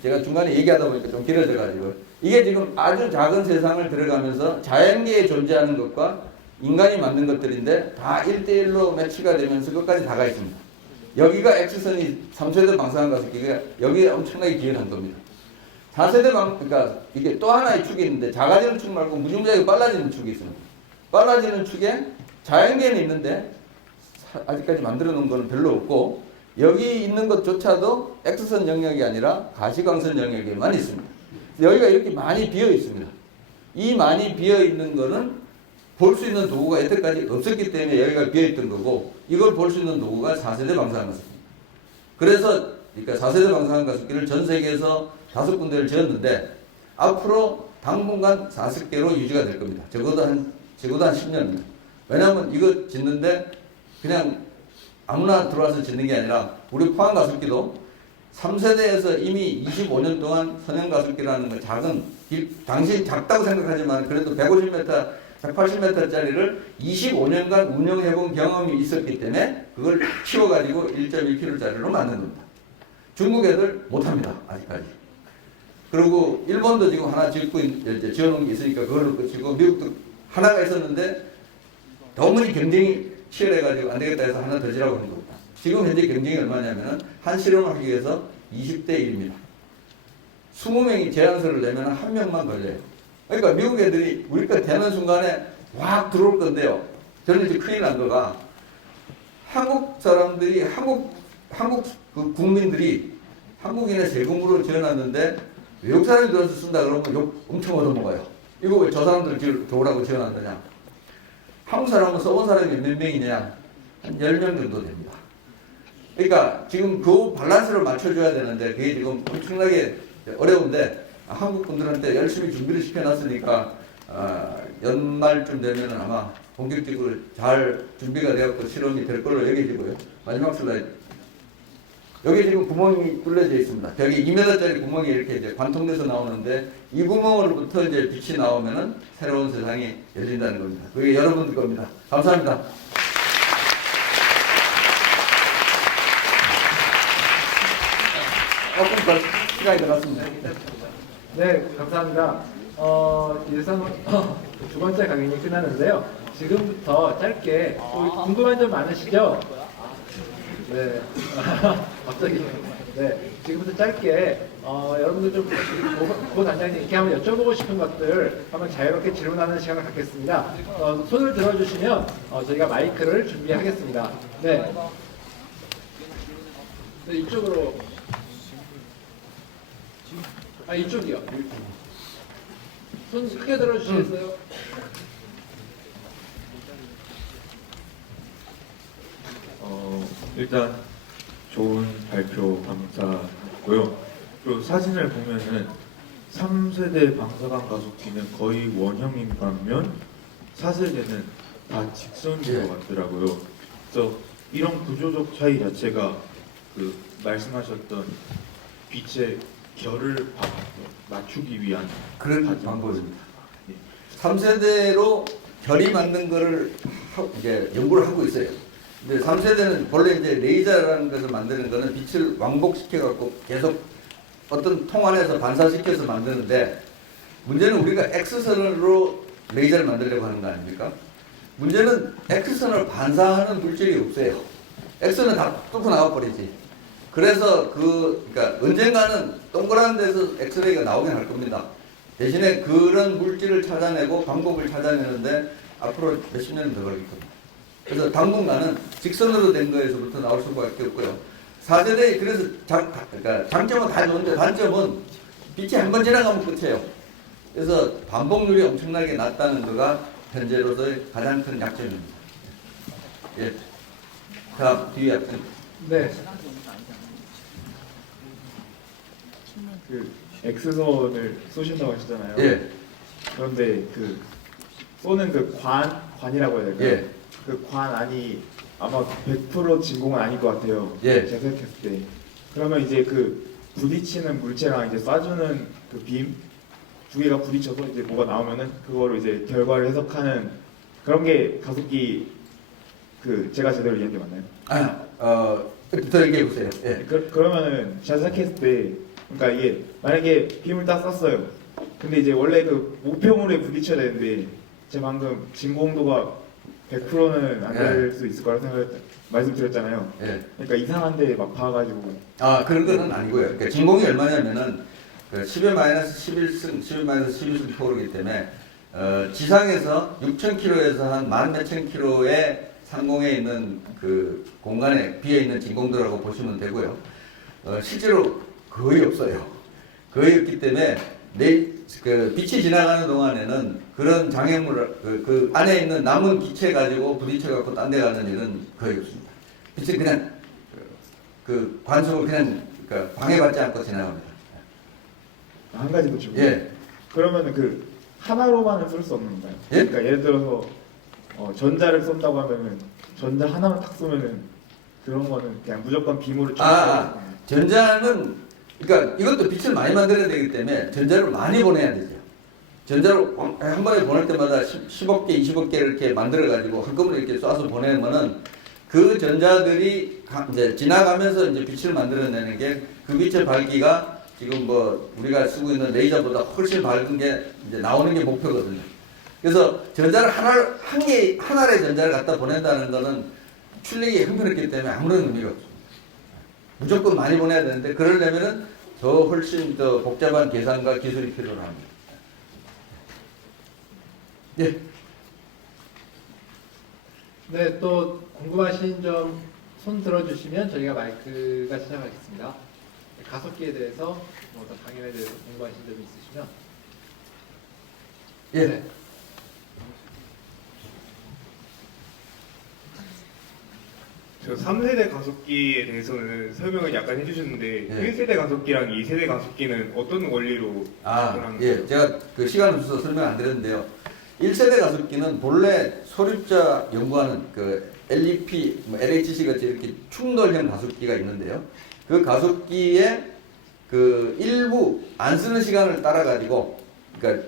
제가 중간에 얘기하다 보니까 좀 길어져가지고 이게 지금 아주 작은 세상을 들어가면서 자연계에 존재하는 것과 인간이 만든 것들인데 다 1대1로 매치가 되면서 끝까지 다가 있습니다. 여기가 X선이 3세대 방사능 가습기가 여기에 엄청나게 기여한 겁니다. 4세대 그러니까 이게 또 하나의 축이 있는데 작아지는 축 말고 무중력하게 빨라지는 축이 있습니다. 빨라지는 축에 자연계는 있는데 아직까지 만들어 놓은 건 별로 없고 여기 있는 것조차도 X선 영역이 아니라 가시광선 영역에만 있습니다. 여기가 이렇게 많이 비어 있습니다. 이 많이 비어 있는 거는 볼 수 있는 도구가 여태까지 없었기 때문에 여기가 비어 있던 거고 이걸 볼 수 있는 도구가 4세대 방사능 가습기입니다. 그래서 그러니까 4세대 방사능 가습기를 전 세계에서 5군데를 지었는데 앞으로 당분간 40개로 유지가 될 겁니다. 적어도 한 10년입니다. 왜냐하면 이거 짓는데 그냥 아무나 들어와서 짓는 게 아니라 우리 포항 가습기도 3세대에서 이미 25년 동안 선형 가습기라는 작은 당시 작다고 생각하지만 그래도 150m, 180m짜리를 25년간 운영해본 경험이 있었기 때문에 그걸 키워가지고 1.1kg짜리로 만든 겁니다. 중국 애들 못합니다. 아직까지. 그리고 일본도 지금 하나 지어놓은 게 있으니까 그걸로 끝이고 미국도 하나가 있었는데 너무 경쟁이 치열해가지고 안 되겠다 해서 하나 더 지라고 한 겁니다. 지금 현재 경쟁이 얼마냐면은 한 실험을 하기 위해서 20대 1입니다. 20명이 제안서를 내면 한 명만 걸려요. 그러니까 미국 애들이 우리가 되는 순간에 확 들어올 건데요. 저는 이제 큰일 난 거가 한국 사람들이 한국 그 국민들이 한국인의 세금으로 지어놨는데 외국 사람이 들어서 쓴다 그러면 욕 엄청 얻어먹어요. 이거 왜 저 사람들 좋으라고 지어놨느냐. 한국 사람은 써본 사람이 몇 명이냐? 한 10명 정도 됩니다. 그러니까 지금 그 밸런스를 맞춰줘야 되는데 그게 지금 엄청나게 어려운데 한국 분들한테 열심히 준비를 시켜놨으니까 연말쯤 되면 아마 본격적으로 잘 준비가 되었고 실험이 될 걸로 여겨지고요. 마지막 슬라이드. 여기 지금 구멍이 뚫려져 있습니다. 벽에 2m짜리 구멍이 이렇게 이제 관통돼서 나오는데 이 구멍으로부터 이제 빛이 나오면은 새로운 세상이 열린다는 겁니다. 그게 여러분들 겁니다. 감사합니다. 조금 더 시간이 들어갔습니다. 네, 감사합니다. 일선 두 번째 강연이 끝나는데요. 지금부터 짧게 궁금한 점 많으시죠? 네. 갑자기. 네. 지금부터 짧게 여러분들 좀 고 단장님께 한번 여쭤보고 싶은 것들 한번 자유롭게 질문하는 시간을 갖겠습니다. 손을 들어주시면 저희가 마이크를 준비하겠습니다. 네. 네, 이쪽으로. 아, 이쪽이요. 손 크게 들어주시겠어요? 일단 좋은 발표 감사하고요. 그리고 사진을 보면은 3세대 방사선 가속기는 거의 원형인 반면 4세대는 다 직선인 것 같더라고요. 그래서 이런 구조적 차이 자체가 그 말씀하셨던 빛의 결을 맞추기 위한 그런 과정. 방법입니다. 예. 3세대로 결이 맞는 거를 이제 연구를 하고 있어요. 근데 3세대는 본래 이제 레이저라는 것을 만드는 거는 빛을 왕복시켜 갖고 계속 어떤 통 안에서 반사시켜서 만드는데, 문제는 우리가 X선으로 레이저를 만들려고 하는 거 아닙니까? 문제는 X선을 반사하는 물질이 없어요. X는 다 뚫고 나와버리지. 그래서 그러니까 언젠가는 동그란 데서 엑스레이가 나오긴 할 겁니다. 대신에 그런 물질을 찾아내고 방법을 찾아내는데 앞으로 몇십 년은 더 걸릴 겁니다. 그래서 당분간은 직선으로 된 거에서부터 나올 수밖에 없고요. 4세대 그래서 그러니까 장점은 다 좋은데 단점은 빛이 한 번 지나가면 끝이에요. 그래서 반복률이 엄청나게 낮다는 거가 현재로서의 가장 큰 약점입니다. 예. 자, 뒤에 약점. 네. 그 X선을 쏘신다고 하시잖아요. 예. 그런데 그 쏘는 그 관이라고 해야 될까요? 예. 그 관 안이 아마 100% 진공은 아닐 것 같아요. 예. 제가 생각했을 때. 그러면 이제 그 부딪히는 물체랑 이제 쏴주는 그 빔 두 개가 부딪혀서 이제 뭐가 나오면은 그거를 이제 결과를 해석하는 그런 게 가속기 그 제가 제대로 이해한 게 맞나요? 더 얘기해 보세요. 예. 그러면은 제가 생각했을 때 그러니까 이게 만약에 빔을 딱 쐈어요. 근데 이제 원래 그 목표물에 부딪혀야 되는데 제가 방금 진공도가 100%는 안 될 수 있을 거라고 말씀드렸잖아요. 예. 그러니까 이상한데 막 봐가지고 그런 거는 아니고요. 그러니까 진공이 얼마냐면은 그 10의 마이너스 11승, 10의 마이너스 11승 포로이기 때문에 지상에서 6,000km에서 한 만 몇천 킬로의 상공에 있는 그 공간에 비어 있는 진공도라고 보시면 되고요. 실제로 거의 없어요. 거의 없기 때문에 그 빛이 지나가는 동안에는 그런 장애물, 그 안에 있는 남은 기체 가지고 부딪혀 갖고 딴 데 가는 일은 거의 없습니다. 빛이 그냥 그 관속을 그냥 그러니까 방해받지 않고 지나갑니다. 한 가지 더 주고. 예. 그러면은 그 하나로만은 쓸 수 없는 건가요? 예? 그러니까 예를 들어서 전자를 쏜다고 하면은 전자 하나만 탁 쏘면은 그런 거는 그냥 무조건 빔으로 전자는 그러니까 이것도 빛을 많이 만들어야 되기 때문에 전자를 많이 보내야 되죠. 전자를 한 번에 보낼 때마다 10억 개, 20억 개를 이렇게 만들어 가지고 한꺼번에 이렇게 쏴서 보내면은 그 전자들이 이제 지나가면서 이제 빛을 만들어내는 게 그 빛의 밝기가 지금 뭐 우리가 쓰고 있는 레이저보다 훨씬 밝은 게 이제 나오는 게 목표거든요. 그래서 전자를 하나의 전자를 갖다 보낸다는 거는 출력이 형편없기 때문에 아무런 의미가 없습니다. 무조건 많이 보내야 되는데 그러려면은 더 훨씬 더 복잡한 계산과 기술이 필요로 합니다. 예. 네, 또 궁금하신 점 손 들어주시면 저희가 마이크가 시작하겠습니다. 가속기에 대해서 어떤 강연에 대해서 궁금하신 점이 있으시면 예. 네. 저 3세대 가속기에 대해서는 설명을 약간 해주셨는데 예. 1세대 가속기랑 2세대 가속기는 어떤 원리로 구분하는 예. 거죠? 제가 그 시간 없어서 설명 안 드렸는데요. 1세대 가속기는 본래 소립자 연구하는 그 LEP, LHC 같이 이렇게 충돌형 가속기가 있는데요. 그 가속기에 그 일부 안 쓰는 시간을 따라 가지고, 그러니까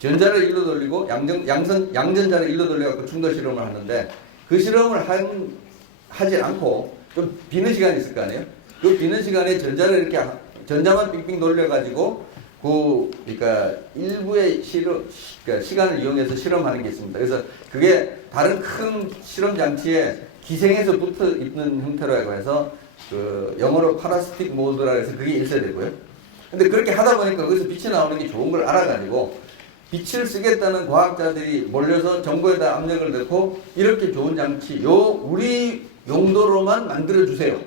전자를 일로 돌리고 양전자를 일로 돌려갖고 충돌 실험을 하는데 그 실험을 하지 않고 좀 비는 시간이 있을 거 아니에요? 그 비는 시간에 전자만 빙빙 돌려가지고 그러니까 일부의 그러니까 시간을 이용해서 실험하는 게 있습니다. 그래서 그게 다른 큰 실험 장치에 기생해서 붙어 있는 형태라고 해서 그 영어로 파라스틱 모드라 해서 그게 1세대고요. 근데 그렇게 하다 보니까 거기서 빛이 나오는 게 좋은 걸 알아가지고 빛을 쓰겠다는 과학자들이 몰려서 정부에다 압력을 넣고 이렇게 좋은 장치 우리 용도로만 만들어 주세요.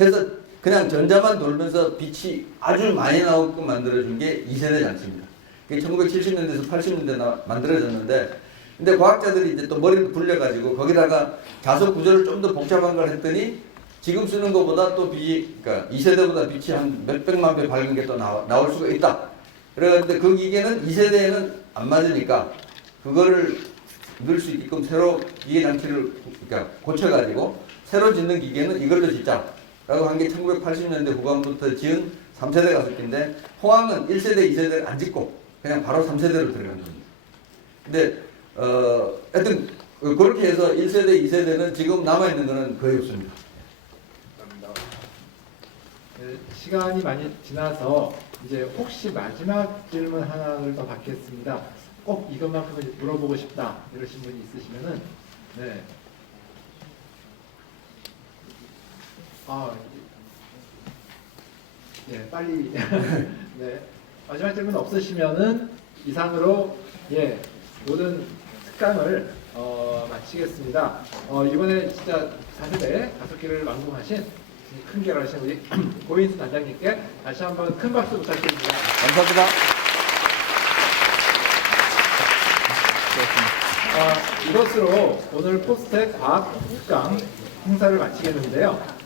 해서 그냥 전자만 돌면서 빛이 아주 많이 나오게끔 만들어준 게 2세대 장치입니다. 그게 1970년대에서 80년대 만들어졌는데, 근데 과학자들이 이제 또 머리를 굴려가지고 거기다가 자석 구조를 좀 더 복잡한 걸 했더니 지금 쓰는 것보다 또 그러니까 2세대보다 빛이 한 몇백만 배 밝은 게 또 나올 수가 있다. 그런데 그 기계는 2세대에는 안 맞으니까 그거를 넣을 수 있게끔 새로 기계 장치를 그러니까 고쳐가지고 새로 짓는 기계는 이걸로 짓자. 라고 한 게 1980년대 후반부터 지은 3세대 가속기인데 포항은 1세대, 2세대를 안 짓고 그냥 바로 3세대로 들어간 겁니다. 근데 하여튼 그렇게 해서 1세대, 2세대는 지금 남아있는 거는 거의 없습니다. 네, 시간이 많이 지나서 이제 혹시 마지막 질문 하나를 더 받겠습니다. 꼭 이것만큼은 물어보고 싶다 이러신 분이 있으시면은 네. 네, 빨리 네. 마지막 질문 없으시면은 이상으로 모든 특강을 마치겠습니다. 이번에 진짜 4세대 가속기를 완공하신 큰 결을 하신 우리 고인수 단장님께 다시 한번 큰 박수 부탁드립니다. 감사합니다. 이것으로 오늘 포스텍 과학 특강 행사를 마치겠는데요.